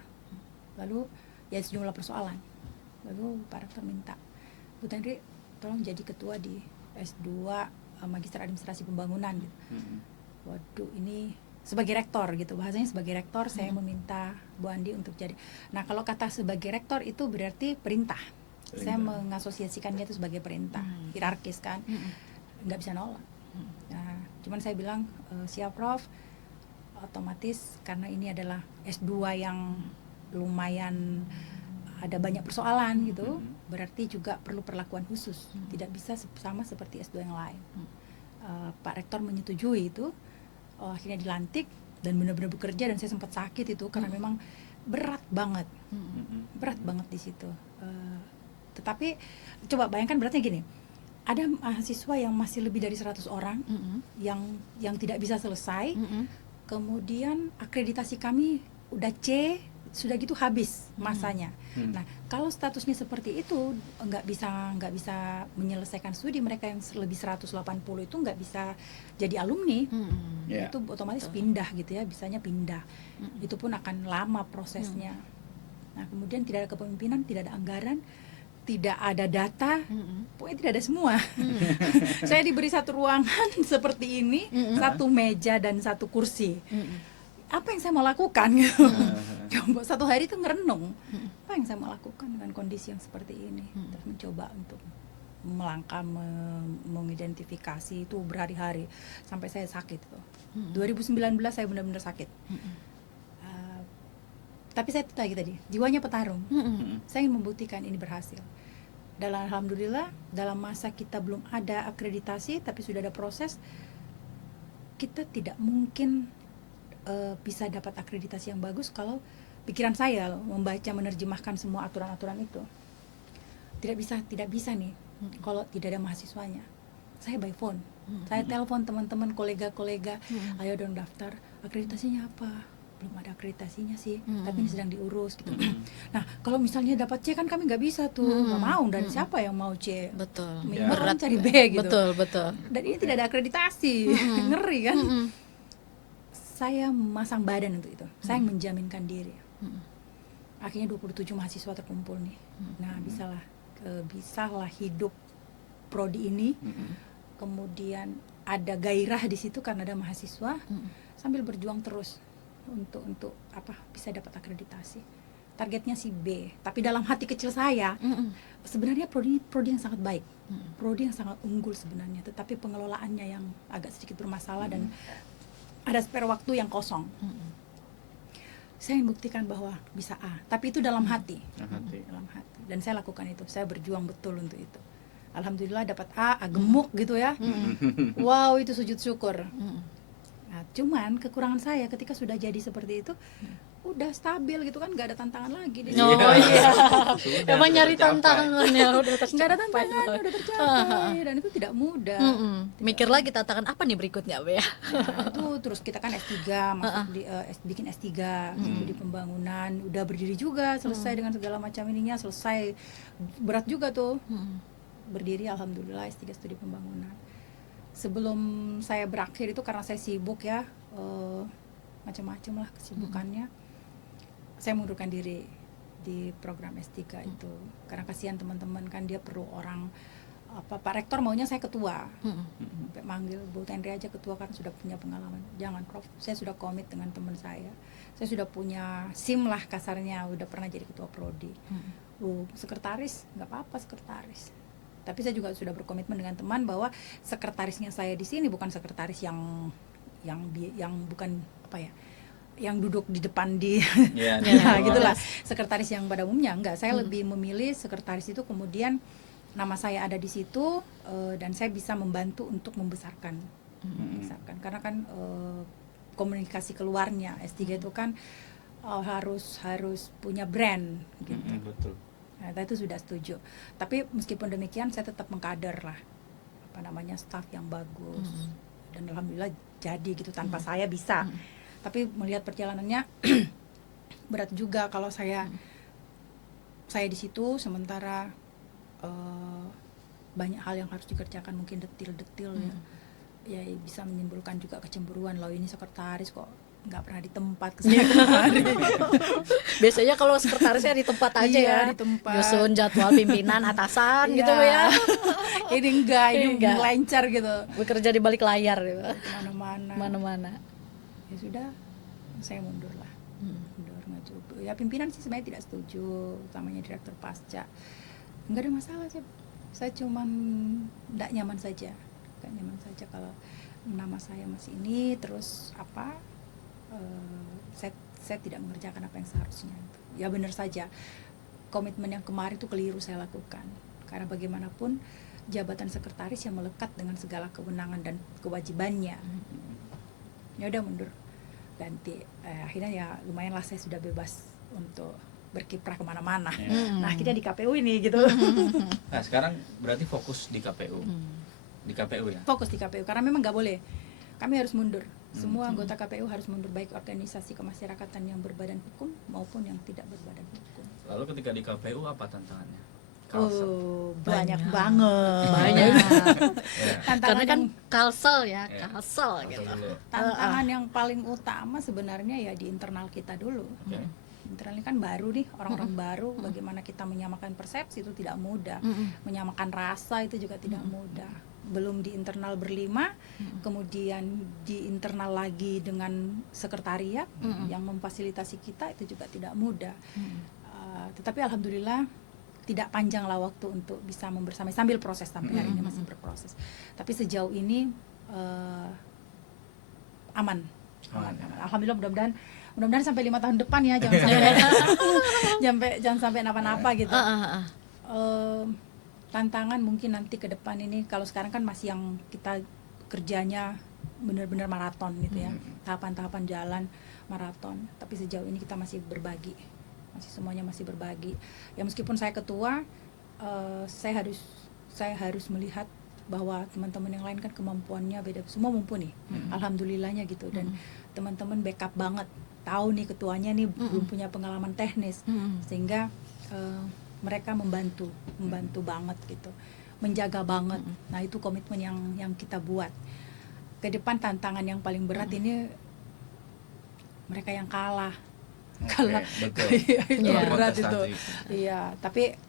Lalu ya sejumlah persoalan. Lalu Pak Rektor minta, Bu Tendri tolong jadi ketua di S2 Magister Administrasi Pembangunan gitu. Waduh, ini sebagai rektor gitu, bahasanya sebagai rektor saya meminta Bu Andi untuk jadi. Nah, kalau kata sebagai rektor itu berarti perintah. Saya mengasosiasikannya itu sebagai perintah, hierarkis kan, nggak bisa nolak. Nah, cuman saya bilang siap Prof, otomatis karena ini adalah S2 yang lumayan ada banyak persoalan gitu, berarti juga perlu perlakuan khusus, tidak bisa sama seperti S2 yang lain. Pak Rektor menyetujui itu, akhirnya dilantik dan benar-benar bekerja, dan saya sempat sakit itu karena memang berat banget di situ. Tetapi coba bayangkan beratnya gini, ada mahasiswa yang masih lebih dari 100 orang yang tidak bisa selesai, kemudian akreditasi kami udah C, sudah gitu habis masanya. Nah, kalau statusnya seperti itu nggak bisa menyelesaikan studi, mereka yang lebih 180 itu nggak bisa jadi alumni. Itu otomatis pindah gitu ya, bisanya pindah. Itu pun akan lama prosesnya. Nah, kemudian tidak ada kepemimpinan, tidak ada anggaran, tidak ada data, pokoknya tidak ada semua. Saya diberi satu ruangan seperti ini, satu meja dan satu kursi. Apa yang saya mau lakukan? Coba satu hari itu ngerenung. Apa yang saya mau lakukan dengan kondisi yang seperti ini? Terus mencoba untuk melangkah, mengidentifikasi itu berhari-hari sampai saya sakit tuh. 2019 saya benar-benar sakit. Tapi saya tadi jiwanya petarung. Saya ingin membuktikan ini berhasil. Dan alhamdulillah dalam masa kita belum ada akreditasi tapi sudah ada proses, kita tidak mungkin bisa dapat akreditasi yang bagus kalau pikiran saya membaca, menerjemahkan semua aturan-aturan itu tidak bisa nih kalau tidak ada mahasiswanya. Saya by phone, saya telepon teman-teman, kolega-kolega, ayo dong daftar, akreditasinya apa? Belum ada akreditasinya sih, tapi ini sedang diurus gitu. Nah, kalau misalnya dapat C kan kami nggak bisa tuh, nggak mau, dan siapa yang mau C? Betul. Berat cari B gitu. Betul. Dan ini tidak ada akreditasi, ngeri kan? Saya memasang badan untuk itu, saya yang menjaminkan diri. Akhirnya 27 mahasiswa terkumpul nih. Nah, bisalah hidup prodi ini. Kemudian ada gairah di situ karena ada mahasiswa, sambil berjuang terus untuk bisa dapat akreditasi. Targetnya si B, tapi dalam hati kecil saya sebenarnya prodi yang sangat baik, prodi yang sangat unggul sebenarnya, tetapi pengelolaannya yang agak sedikit bermasalah dan ada spare waktu yang kosong. Saya membuktikan bahwa bisa A, tapi itu dalam hati. Dalam hati. Dan saya lakukan itu, saya berjuang betul untuk itu. Alhamdulillah dapat A gemuk gitu ya. Wow, itu sujud syukur. Nah, cuman kekurangan saya ketika sudah jadi seperti itu, udah stabil gitu kan, nggak ada tantangan lagi di Oh iya. Emang nyari tercapai. tantangan ya, udah nggak ada tantangan, udah tercapai, dan itu tidak mudah. Mikir lagi tantangan apa nih berikutnya, Be? Nah, itu terus kita kan S3, masuk bikin S3 di pembangunan, udah berdiri juga, selesai dengan segala macam ininya, selesai, berat juga tuh. Berdiri alhamdulillah S3 studi pembangunan. Sebelum saya berakhir itu karena saya sibuk ya, macam-macam lah kesibukannya, saya mengundurkan diri di program S3 itu karena kasihan teman-teman kan, dia perlu orang Pak Rektor maunya saya ketua, sampai manggil Bu Tenri aja ketua kan sudah punya pengalaman. Jangan Prof, saya sudah komit dengan teman saya sudah punya SIM lah kasarnya, udah pernah jadi ketua prodi. Sekretaris nggak apa-apa sekretaris, tapi saya juga sudah berkomitmen dengan teman bahwa sekretarisnya saya di sini bukan sekretaris yang bukan yang duduk di depan gitulah, sekretaris yang pada umumnya enggak. Saya lebih memilih sekretaris itu kemudian nama saya ada di situ, dan saya bisa membantu untuk membesarkan, karena kan komunikasi keluarnya S3 itu kan harus punya brand gitu. Betul. Nah, itu sudah setuju. Tapi meskipun demikian saya tetap mengkader lah staff yang bagus, dan alhamdulillah jadi gitu tanpa saya bisa. Tapi melihat perjalanannya berat juga kalau saya di situ, sementara banyak hal yang harus dikerjakan, mungkin detil-detil ya bisa menimbulkan juga kecemburuan. Loh, ini sekretaris kok nggak pernah di tempat kesana kemari. Biasanya kalau sekretarisnya di tempat aja Iya, ya, di tempat. nyusun jadwal pimpinan atasan gitu ya. Ini enggak lancar gitu, Bekerja di balik layar gitu. Mana-mana. Ya sudah, saya mundur lah. Mundur, nggak cukup. Ya pimpinan sih sebenarnya tidak setuju, utamanya direktur pasca. nggak ada masalah sih. Saya cuman nggak nyaman saja, kalau nama saya masih ini, terus apa, saya tidak mengerjakan apa yang seharusnya. Ya benar saja, komitmen yang kemarin itu keliru saya lakukan, karena bagaimanapun jabatan sekretaris yang melekat dengan segala kewenangan dan kewajibannya. Ya udah mundur, ganti. Akhirnya ya lumayanlah, saya sudah bebas untuk berkiprah kemana-mana. Nah akhirnya di KPU ini gitu. Nah sekarang berarti fokus di KPU. Di KPU ya. Fokus di KPU karena memang nggak boleh, kami harus mundur. Semua anggota KPU harus mundur, baik organisasi kemasyarakatan yang berbadan hukum maupun yang tidak berbadan hukum. Lalu ketika di KPU apa tantangannya? Oh, banyak Banyak. banget. Banyak. Ya. Karena kan kalsel ya, Ya. kalsel Kalsel gitu. dulu. Tantangan yang paling utama sebenarnya ya di internal kita dulu. Oke. Internal ini kan baru nih, orang-orang baru, bagaimana kita menyamakan persepsi itu tidak mudah. Menyamakan rasa itu juga tidak mudah. Belum di internal berlima, kemudian di internal lagi dengan sekretariat yang memfasilitasi kita, itu juga tidak mudah. Tetapi alhamdulillah tidak panjanglah waktu untuk bisa membersamai sambil proses, sampai hari ini masih berproses. Tapi sejauh ini aman. Alhamdulillah, mudah-mudahan sampai 5 tahun depan ya, jangan sampai napa-napa gitu. Tantangan mungkin nanti ke depan ini, kalau sekarang kan masih yang kita kerjanya benar-benar maraton gitu ya, tahapan-tahapan jalan maraton. Tapi sejauh ini kita masih berbagi, semuanya masih berbagi. Ya meskipun saya ketua, saya harus melihat bahwa teman-teman yang lain kan kemampuannya beda, semua mumpuni, alhamdulillahnya gitu. Dan teman-teman backup banget, tahu nih ketuanya nih belum punya pengalaman teknis, sehingga mereka membantu banget gitu, menjaga banget. Nah itu komitmen yang kita buat. Ke depan tantangan yang paling berat ini mereka yang kalah. Kalau betul. itu Dalam berat itu. kontestasi. Iya,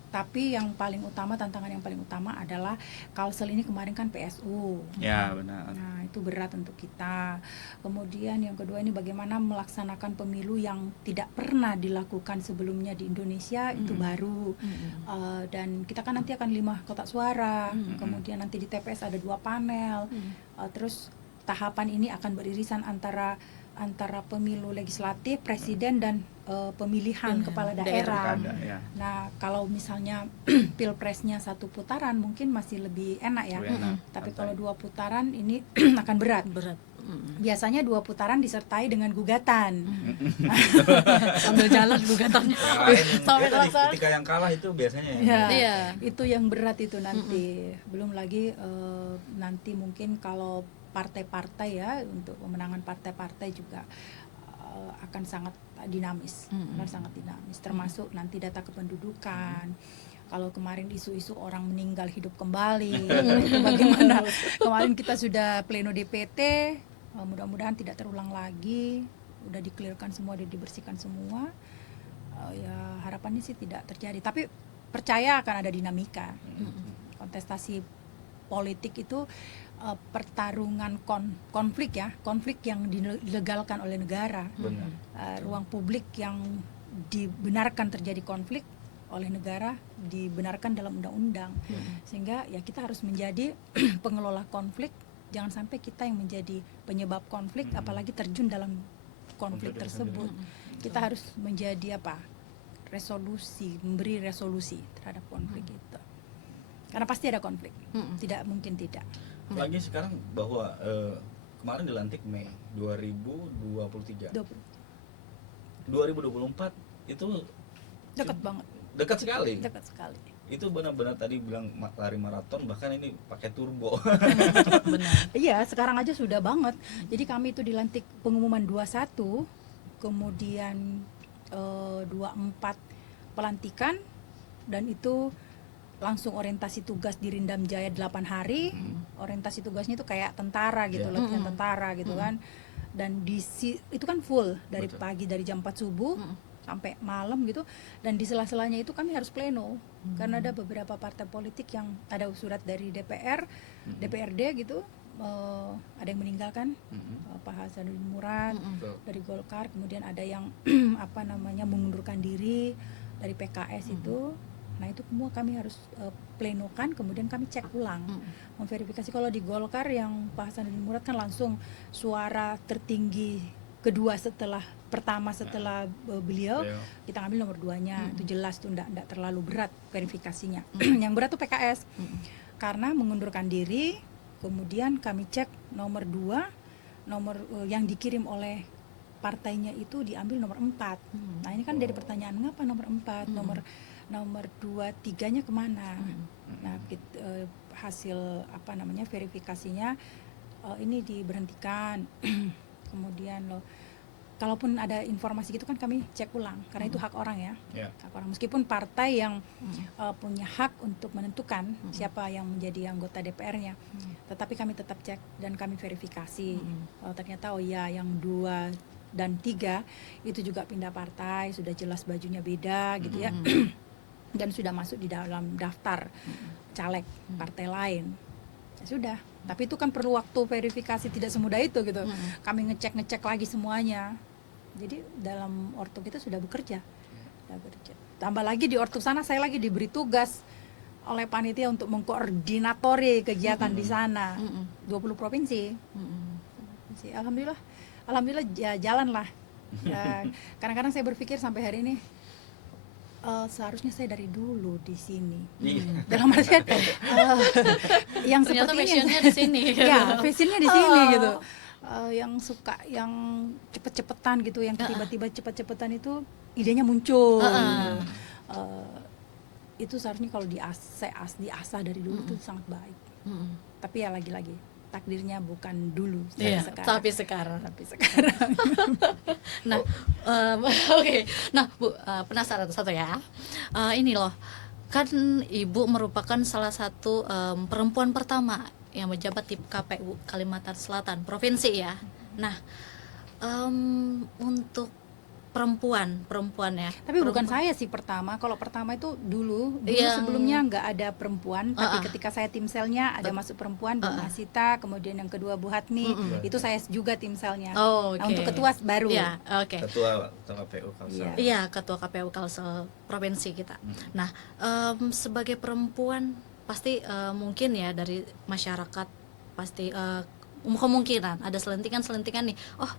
tapi yang paling utama, tantangan yang paling utama adalah Kalsel ini kemarin kan PSU. Ya benar. Nah, itu berat untuk kita. Kemudian yang kedua ini bagaimana melaksanakan pemilu yang tidak pernah dilakukan sebelumnya di Indonesia, itu baru. Dan kita kan nanti akan 5 kotak suara. Kemudian nanti di TPS ada 2 panel. Terus tahapan ini akan beririsan antara pemilu legislatif, presiden, dan pemilihan kepala daerah. Pilkada, ya. Nah, kalau misalnya pilpresnya 1 putaran mungkin masih lebih enak ya. Lebih enak, Tapi santai. kalau 2 putaran ini akan berat. Biasanya 2 putaran disertai dengan gugatan. Sambil jalan gugatannya. Sampai kelaksan. Ketika yang kalah itu biasanya Ya, Iya. itu yang berat itu nanti. Belum lagi nanti mungkin kalau partai-partai ya, untuk pemenangan partai-partai juga akan sangat dinamis, termasuk nanti data kependudukan. Kalau kemarin isu-isu orang meninggal hidup kembali, itu bagaimana? Kemarin kita sudah pleno DPT, mudah-mudahan tidak terulang lagi, udah di-clearkan semua, udah dibersihkan semua. Ya harapannya sih tidak terjadi, tapi percaya akan ada dinamika. Kontestasi politik itu pertarungan konflik yang dilegalkan oleh negara. Benar. Ruang publik yang dibenarkan terjadi konflik oleh negara dibenarkan dalam undang-undang. Sehingga ya kita harus menjadi pengelola konflik, jangan sampai kita yang menjadi penyebab konflik, apalagi terjun dalam konflik tersebut. Kita harus menjadi memberi resolusi terhadap konflik itu. Karena pasti ada konflik, tidak mungkin tidak. Lagi sekarang bahwa kemarin dilantik Mei 2023. 2024 itu Dekat banget, dekat sekali. dekat sekali. Itu benar-benar tadi bilang lari maraton, bahkan ini pakai turbo. Benar. Iya, sekarang aja sudah banget. Jadi kami itu dilantik pengumuman 21, kemudian 24 pelantikan, dan itu langsung orientasi tugas di Rindam Jaya 8 hari. Orientasi tugasnya itu kayak tentara gitu, latihan tentara gitu kan. Dan itu kan full dari Betul. pagi, dari jam 4 subuh sampai malam gitu. Dan di sela-selanya itu kami harus pleno, karena ada beberapa partai politik yang ada surat dari DPR, DPRD gitu, ada yang meninggalkan, Pak Hasanuddin Murad dari Golkar, kemudian ada yang mengundurkan diri dari PKS itu. Nah itu semua kami harus plenokan, kemudian kami cek ulang, memverifikasi. Kalau di Golkar yang Pak Hasanuddin Murad kan langsung suara tertinggi kedua setelah beliau, kita ngambil nomor 2-nya. Itu jelas tuh enggak terlalu berat verifikasinya. Yang berat tuh PKS, karena mengundurkan diri. Kemudian kami cek nomor 2, nomor yang dikirim oleh partainya itu diambil nomor 4. Nah ini kan jadi pertanyaan, mengapa nomor 4? Nomor 2, 3-nya kemana? Nah hasil verifikasinya ini diberhentikan. Kemudian kalaupun ada informasi gitu kan kami cek ulang, karena itu hak orang ya. Hak orang, meskipun partai yang punya hak untuk menentukan siapa yang menjadi anggota DPR-nya, tetapi kami tetap cek dan kami verifikasi. Ternyata yang 2 dan 3 itu juga pindah partai, sudah jelas bajunya beda gitu ya. Dan sudah masuk di dalam daftar caleg partai lain. Ya sudah, tapi itu kan perlu waktu verifikasi, tidak semudah itu gitu. Kami ngecek lagi semuanya. Jadi dalam ortuk kita sudah bekerja. Tambah lagi di ortuk sana saya lagi diberi tugas oleh panitia untuk mengkoordinatori kegiatan di sana. 20 provinsi. Alhamdulillah jalan lah. Kadang-kadang saya berpikir sampai hari ini seharusnya saya dari dulu di sini. Dalam artian yang ternyata seperti passionnya di sini. Ya, passionnya di sini gitu. Yang suka yang cepet-cepetan gitu, yang tiba-tiba cepet-cepetan itu idenya muncul. Itu seharusnya kalau diasah dari dulu itu sangat baik. Tapi ya lagi-lagi takdirnya bukan dulu, tapi sekarang. Nah, Oke. Nah Bu, penasaran satu ya. Ini loh, kan Ibu merupakan salah satu perempuan pertama yang menjabat di KPU Kalimantan Selatan provinsi ya. Nah, untuk perempuan ya. Tapi bukan saya sih pertama. Kalau pertama itu dulu sebelumnya nggak ada perempuan. Tapi ketika saya tim selnya ada masuk perempuan, Bu Masita, kemudian yang kedua Bu Hatmi, itu saya juga tim selnya. Nah, untuk ketua baru. Ketua KPU Kalsel. Iya, ketua KPU Kalsel provinsi kita. Nah, sebagai perempuan pasti mungkin ya dari masyarakat pasti kemungkinan ada selentingan nih,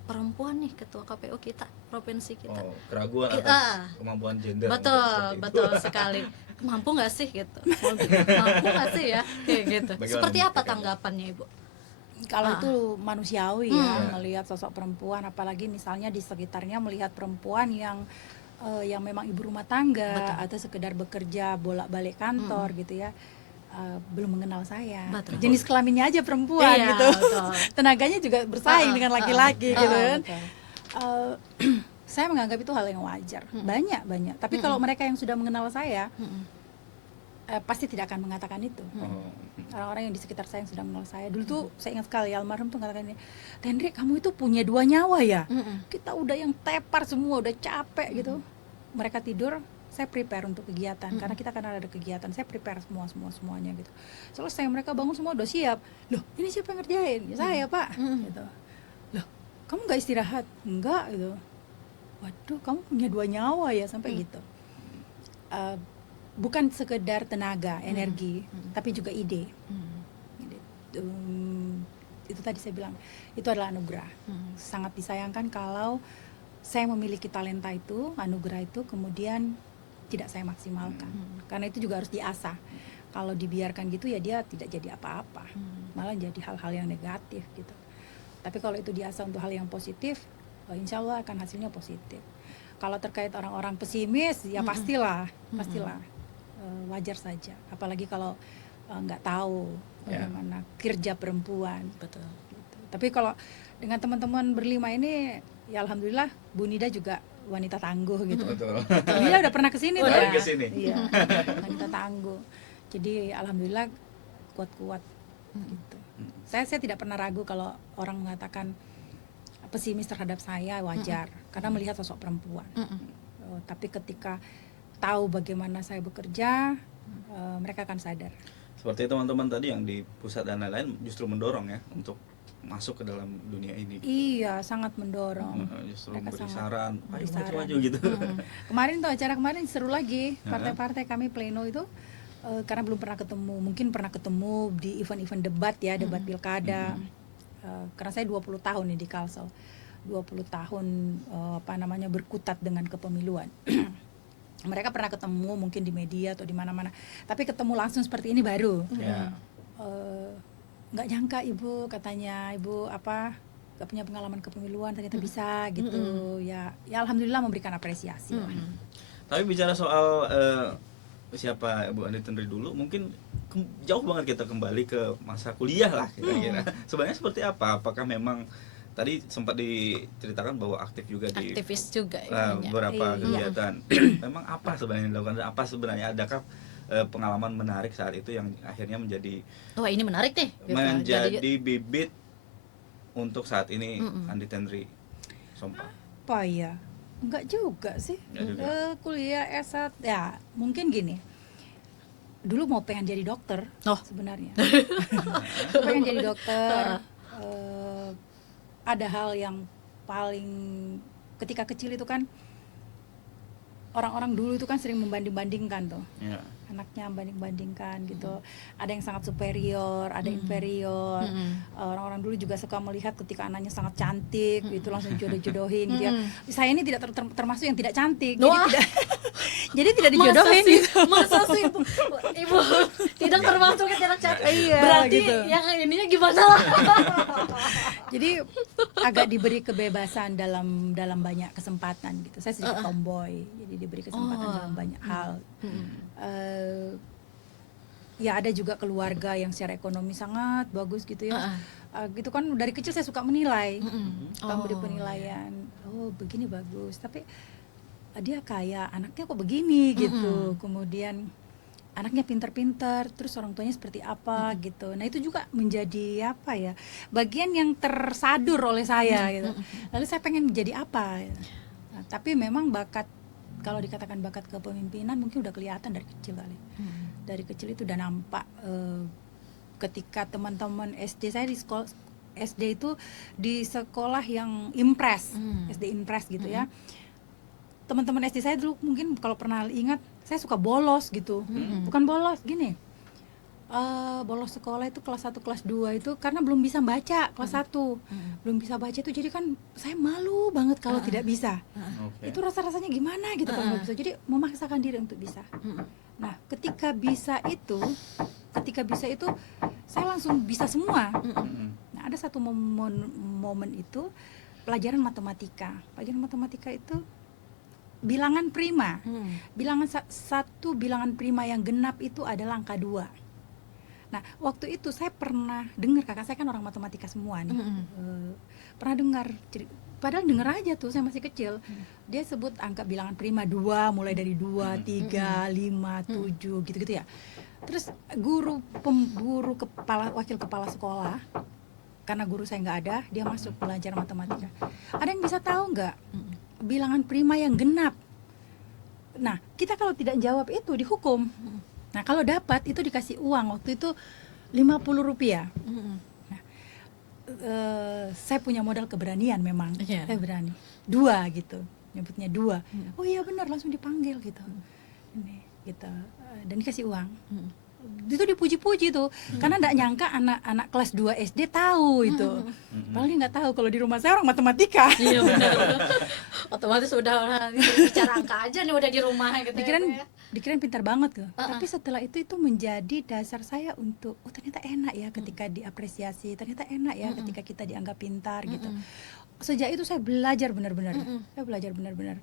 perempuan nih ketua KPU kita, provinsi kita. Keraguan atas kemampuan gender. Betul sekali. Mampu nggak sih gitu? Mampu nggak sih ya kayak gitu. Seperti apa tanggapannya Ibu? Kalau itu manusiawi ya, melihat sosok perempuan, apalagi misalnya di sekitarnya melihat perempuan yang memang ibu rumah tangga atau sekedar bekerja bolak-balik kantor gitu ya. Belum mengenal saya. Jenis kelaminnya aja perempuan gitu. Tenaganya juga bersaing dengan laki-laki gitu kan. Saya menganggap itu hal yang wajar. Banyak. Tapi kalau mereka yang sudah mengenal saya, pasti tidak akan mengatakan itu. Orang-orang yang di sekitar saya yang sudah mengenal saya dulu tuh, saya ingat sekali almarhum tuh mengatakan ini, "Tendri, kamu itu punya 2 nyawa ya? Kita udah yang tepar semua, udah capek gitu. Mereka tidur, saya prepare untuk kegiatan, karena kita kan ada kegiatan, saya prepare semuanya gitu. Selesai mereka bangun semua udah siap. Loh, ini siapa yang ngerjain? Ya saya, Pak. Gitu. Loh, kamu nggak istirahat? Enggak gitu. Waduh, kamu punya 2 nyawa ya, sampai gitu. Bukan sekedar tenaga, energi, tapi juga ide. Itu tadi saya bilang, itu adalah anugerah. Sangat disayangkan kalau saya memiliki talenta itu, anugerah itu, kemudian tidak saya maksimalkan. Karena itu juga harus diasah. Kalau dibiarkan gitu ya dia tidak jadi apa-apa, malah jadi hal-hal yang negatif gitu. Tapi kalau itu diasah untuk hal yang positif, insya Allah akan hasilnya positif. Kalau terkait orang-orang pesimis, ya pastilah, wajar saja. Apalagi kalau nggak tahu bagaimana kerja perempuan. Betul. Gitu. Tapi kalau dengan teman-teman berlima ini, ya alhamdulillah Bu Nida juga wanita tangguh gitu. Betul. Dia udah pernah kesini tuh. Iya. Wanita tangguh. Jadi alhamdulillah kuat-kuat gitu. Saya tidak pernah ragu kalau orang mengatakan pesimis terhadap saya, wajar karena melihat sosok perempuan. Tapi ketika tahu bagaimana saya bekerja, mereka akan sadar. Seperti teman-teman tadi yang di pusat dan lain-lain justru mendorong ya untuk masuk ke dalam dunia ini gitu. Iya, sangat mendorong. Justru Mereka memberi sangat saran, memberi ayo maju saran. maju gitu. Kemarin tuh acara kemarin seru lagi, partai-partai kami pleno itu karena belum pernah ketemu, mungkin pernah ketemu di event-event debat ya, debat pilkada. Karena saya 20 tahun nih di Kalsel, 20 tahun berkutat dengan kepemiluan. Mereka pernah ketemu mungkin di media atau di mana-mana, tapi ketemu langsung seperti ini baru. Ya. Nggak nyangka ibu, katanya ibu nggak punya pengalaman kepemiluan, ternyata bisa gitu. Ya alhamdulillah memberikan apresiasi lah. Tapi bicara soal siapa Bu Andi Tenri dulu, mungkin jauh banget kita kembali ke masa kuliah lah kira-kira. Sebenarnya seperti apa? Apakah memang tadi sempat diceritakan bahwa aktif juga di Aktivis juga ya. beberapa Iya. kegiatan. Memang apa sebenarnya yang dilakukan? Apa sebenarnya, adakah pengalaman menarik saat itu yang akhirnya menjadi Wah, ini menarik nih gitu. menjadi bibit untuk saat ini Andi Tenri Sompa? Apa ya? Enggak juga sih. Nggak juga. Kuliah S1 ya mungkin gini. Dulu mau pengen jadi dokter sebenarnya. Pengen jadi dokter. Ada hal yang paling ketika kecil itu kan orang-orang dulu itu kan sering membanding-bandingkan tuh. Ya. Anaknya banding-bandingkan gitu. Ada yang sangat superior, ada inferior. Orang-orang dulu juga suka melihat ketika anaknya sangat cantik, itu langsung jodoh-jodohin gitu ya. Saya ini tidak termasuk yang tidak cantik, jadi tidak dijodohin. Masa sih ibu tidak termasuk yang tidak cantik. Iya, Berarti gitu. yang ininya gimana? Jadi agak diberi kebebasan dalam banyak kesempatan gitu. Saya sedikit tomboy, jadi diberi kesempatan dalam banyak hal. Ya ada juga keluarga yang secara ekonomi sangat bagus gitu ya. Gitu kan dari kecil saya suka menilai, memberi penilaian. Oh begini bagus, tapi dia kaya, anaknya kok begini gitu. Kemudian anaknya pintar-pintar, terus orang tuanya seperti apa gitu. Nah itu juga menjadi bagian yang tersadur oleh saya gitu. Lalu saya pengen menjadi apa gitu. Nah, tapi memang bakat, kalau dikatakan bakat kepemimpinan mungkin udah kelihatan dari kecil kali. Dari kecil itu udah nampak. Ketika teman-teman SD saya di sekolah SD itu di sekolah yang impres, SD impres gitu ya. Teman-teman SD saya dulu mungkin kalau pernah ingat, saya suka bolos gitu. Bukan bolos gini. Bolos sekolah itu kelas 1 kelas 2 itu karena belum bisa baca kelas 1. Belum bisa baca itu jadi kan saya malu banget kalau tidak bisa. Okay. Itu rasa-rasanya gimana gitu kalau nggak bisa. Jadi memaksakan diri untuk bisa. Nah, ketika bisa itu saya langsung bisa semua. Nah, ada satu momen itu pelajaran matematika. Pelajaran matematika itu bilangan prima. Bilangan satu bilangan prima yang genap itu adalah angka 2. Nah, waktu itu saya pernah dengar, kakak saya kan orang matematika semua nih. Pernah dengar, padahal dengar aja tuh, saya masih kecil. Dia sebut angka bilangan prima 2, mulai dari 2, 3, 5, 7 gitu-gitu ya. Terus wakil kepala sekolah, karena guru saya nggak ada, dia masuk belajar matematika. Ada yang bisa tahu nggak bilangan prima yang genap? Nah, kita kalau tidak jawab itu dihukum. Nah, kalau dapat itu dikasih uang, waktu itu 50 rupiah. Nah, saya punya modal keberanian memang. Saya berani 2 gitu, nyebutnya 2. Oh iya benar, langsung dipanggil gitu. Ini gitu. Dan dikasih uang. Itu dipuji-puji tuh, karena enggak nyangka anak-anak kelas 2 SD tahu itu. Padahal dia nggak tahu kalau di rumah saya orang matematika. Iya benar. Otomatis udah bicara angka aja nih udah di rumah gitu. Dikirain pintar banget tuh. Tapi setelah itu menjadi dasar saya untuk ternyata enak ya ketika diapresiasi, ternyata enak ya ketika kita dianggap pintar gitu. Sejak itu saya belajar benar-benar. Saya belajar benar-benar.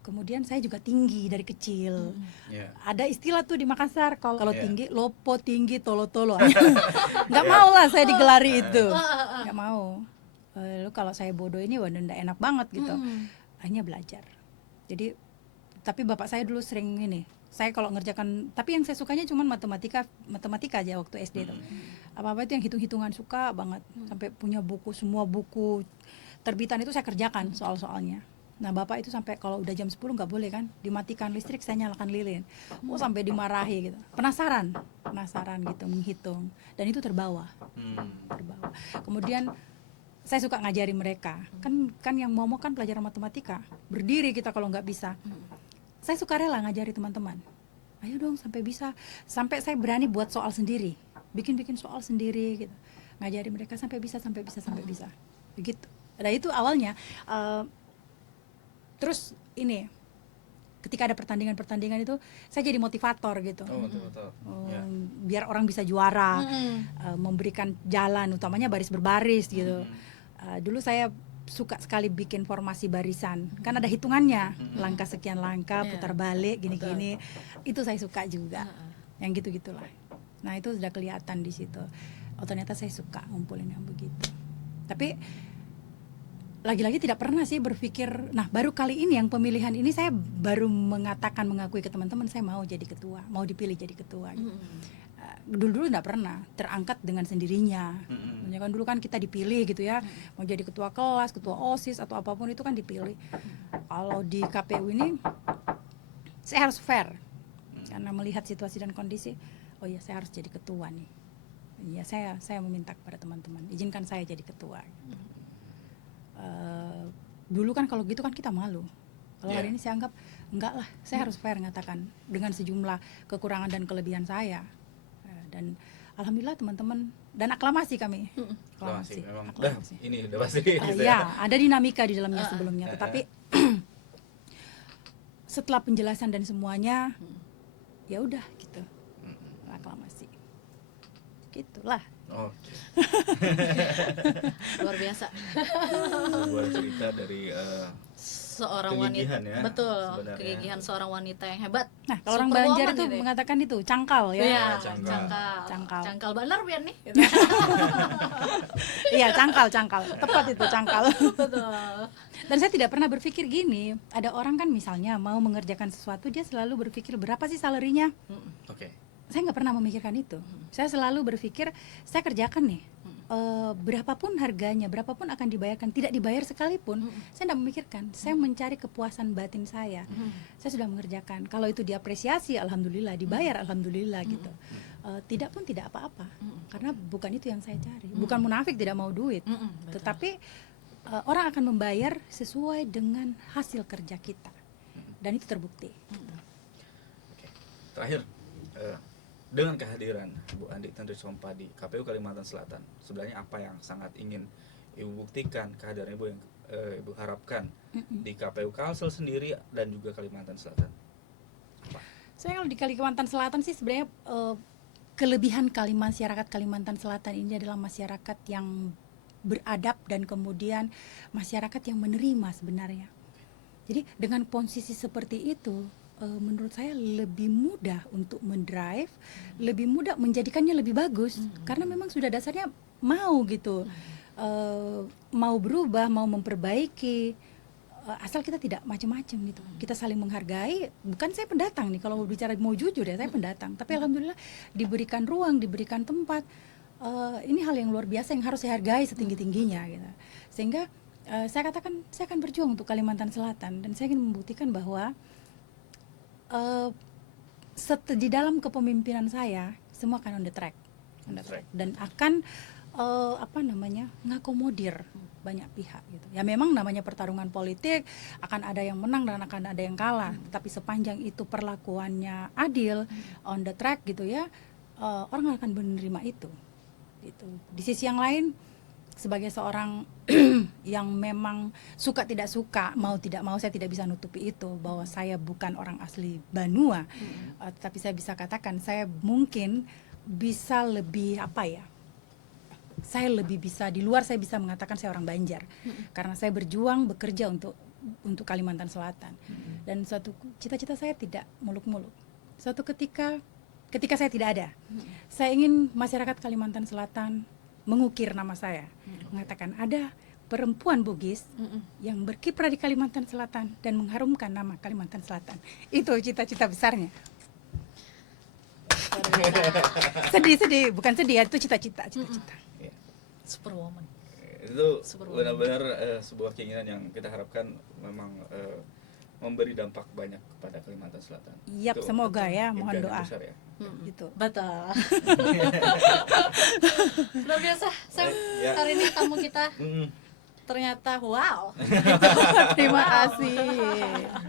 Kemudian saya juga tinggi dari kecil. Ada istilah tuh di Makassar, kalau tinggi lopo, tinggi tolo-tolo. Nggak mau lah saya digelari itu, nggak mau. Lalu kalau saya bodoh ini waduh nggak enak banget gitu. Akhirnya belajar. Jadi tapi bapak saya dulu sering ini, saya kalau ngerjakan, tapi yang saya sukanya cuma matematika aja waktu SD itu. Apa-apa itu yang hitung-hitungan suka banget. Sampai punya buku, semua buku terbitan itu saya kerjakan soal-soalnya. Nah bapak itu sampai kalau udah jam 10 nggak boleh kan, dimatikan listrik, saya nyalakan lilin. Oh sampai dimarahi gitu. Penasaran gitu menghitung, dan itu terbawa. Kemudian saya suka ngajari mereka. Kan yang momok kan pelajaran matematika, berdiri kita kalau nggak bisa. Saya suka rela ngajari teman-teman. Ayo dong sampai bisa. Sampai saya berani buat soal sendiri, bikin soal sendiri gitu. Ngajari mereka sampai bisa. Begitu. Nah itu awalnya. Terus ini, ketika ada pertandingan itu, saya jadi motivator gitu. Motivator. Biar orang bisa juara, memberikan jalan, utamanya baris berbaris gitu. Dulu saya suka sekali bikin formasi barisan, kan ada hitungannya, langkah sekian langkah, putar balik, gini-gini. Itu saya suka juga, yang gitu-gitulah. Nah itu sudah kelihatan di situ. Oh ternyata saya suka ngumpulin yang begitu. Tapi lagi-lagi tidak pernah sih berpikir, nah baru kali ini yang pemilihan ini saya baru mengakui ke teman-teman saya mau jadi ketua, mau dipilih jadi ketua gitu. Dulu tidak pernah terangkat dengan sendirinya. Kan dulu kan kita dipilih gitu ya, mau jadi ketua kelas, ketua OSIS atau apapun itu kan dipilih. Kalau di KPU ini saya harus fair, karena melihat situasi dan kondisi. Oh iya saya harus jadi ketua nih. Iya saya meminta kepada teman-teman, izinkan saya jadi ketua. Dulu kan kalau gitu kan kita malu. Kalau hari ini saya anggap enggak lah, saya harus fair mengatakan dengan sejumlah kekurangan dan kelebihan saya. Dan alhamdulillah teman-teman, dan aklamasi kami. Aklamasi. Memang aklamasi. Ini udah pasti. Ya, ada dinamika di dalamnya sebelumnya, tetapi setelah penjelasan dan semuanya, ya udah gitu, aklamasi. Gitulah. Luar biasa. Sebuah cerita dari seorang wanita, ya, betul, sebenarnya. kegigihan seorang wanita yang hebat. Nah, kalau orang Banjar itu gitu ya. mengatakan itu cangkal ya. Iya, Cangkal. cangkal benar biar nih. Iya, cangkal. Tepat itu cangkal. Betul. Dan saya tidak pernah berpikir gini, ada orang kan misalnya mau mengerjakan sesuatu, dia selalu berpikir berapa sih salarinya? Oke. Saya nggak pernah memikirkan itu. Saya selalu berpikir, saya kerjakan nih, berapapun harganya, berapapun akan dibayarkan, tidak dibayar sekalipun, saya tidak memikirkan. Saya mencari kepuasan batin saya. Saya sudah mengerjakan. Kalau itu diapresiasi, alhamdulillah, dibayar, alhamdulillah gitu. Tidak pun tidak apa-apa, karena bukan itu yang saya cari. Bukan munafik tidak mau duit, tetapi orang akan membayar sesuai dengan hasil kerja kita, dan itu terbukti. Oke. Terakhir. Dengan kehadiran Bu Andi Tendrisompa di KPU Kalimantan Selatan, sebenarnya apa yang sangat ingin Ibu buktikan, kehadiran Ibu yang Ibu harapkan di KPU Kalsel sendiri dan juga Kalimantan Selatan? Apa? Saya kalau di Kalimantan Selatan sih sebenarnya kelebihan masyarakat Kalimantan Selatan ini adalah masyarakat yang beradab dan kemudian masyarakat yang menerima sebenarnya. Jadi dengan posisi seperti itu, menurut saya lebih mudah untuk mendrive, lebih mudah menjadikannya lebih bagus, karena memang sudah dasarnya mau gitu, mau berubah, mau memperbaiki, asal kita tidak macam-macam gitu, kita saling menghargai. Bukan saya pendatang nih, kalau bicara mau jujur ya saya pendatang, tapi alhamdulillah diberikan ruang, diberikan tempat. Ini hal yang luar biasa yang harus saya hargai setinggi-tingginya gitu. Sehingga saya katakan saya akan berjuang untuk Kalimantan Selatan, dan saya ingin membuktikan bahwa di dalam kepemimpinan saya semua akan on the track, dan akan ngakomodir banyak pihak gitu. Ya memang namanya pertarungan politik, akan ada yang menang dan akan ada yang kalah, tapi sepanjang itu perlakuannya adil, on the track gitu ya, orang akan menerima itu gitu. Di sisi yang lain, sebagai seorang yang memang suka tidak suka, mau tidak mau, saya tidak bisa nutupi itu bahwa saya bukan orang asli Banua, tapi saya bisa katakan saya mungkin bisa lebih saya lebih bisa di luar, saya bisa mengatakan saya orang Banjar, karena saya berjuang bekerja untuk Kalimantan Selatan, dan suatu cita-cita saya tidak muluk-muluk. Suatu ketika saya tidak ada, saya ingin masyarakat Kalimantan Selatan mengukir nama saya, mengatakan ada perempuan Bugis yang berkiprah di Kalimantan Selatan dan mengharumkan nama Kalimantan Selatan. Itu cita-cita besarnya. Sedih, bukan sedih ya, itu cita-cita. Superwoman. Itu Super benar-benar sebuah keinginan yang kita harapkan memang memberi dampak banyak kepada Kalimantan Selatan. Yap, Itu semoga ya, impian mohon yang doa. besar ya. Gitu. Betul. Luar biasa, Sam. Ya. Hari ini tamu kita Mm. ternyata wow. Terima kasih.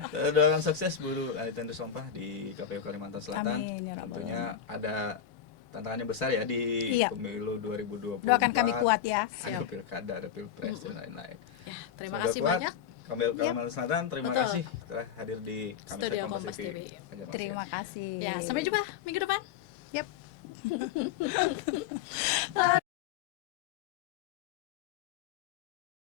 Kita doakan sukses Bu Anita Sumpah di KPU Kalimantan Selatan. Amin, ya Rabbal Tentunya ada tantangannya besar ya di Iya. pemilu 2024. Doakan kami kuat ya. Ada pilkada, ada pilpres dan lain-lain. Ya, terima Semoga kasih kuat. banyak. KPU Kalimantan Selatan, terima Betul. kasih telah hadir di Studio Kompas TV. Banjarmasin. Terima kasih. Ya, sampai jumpa minggu depan. Yap.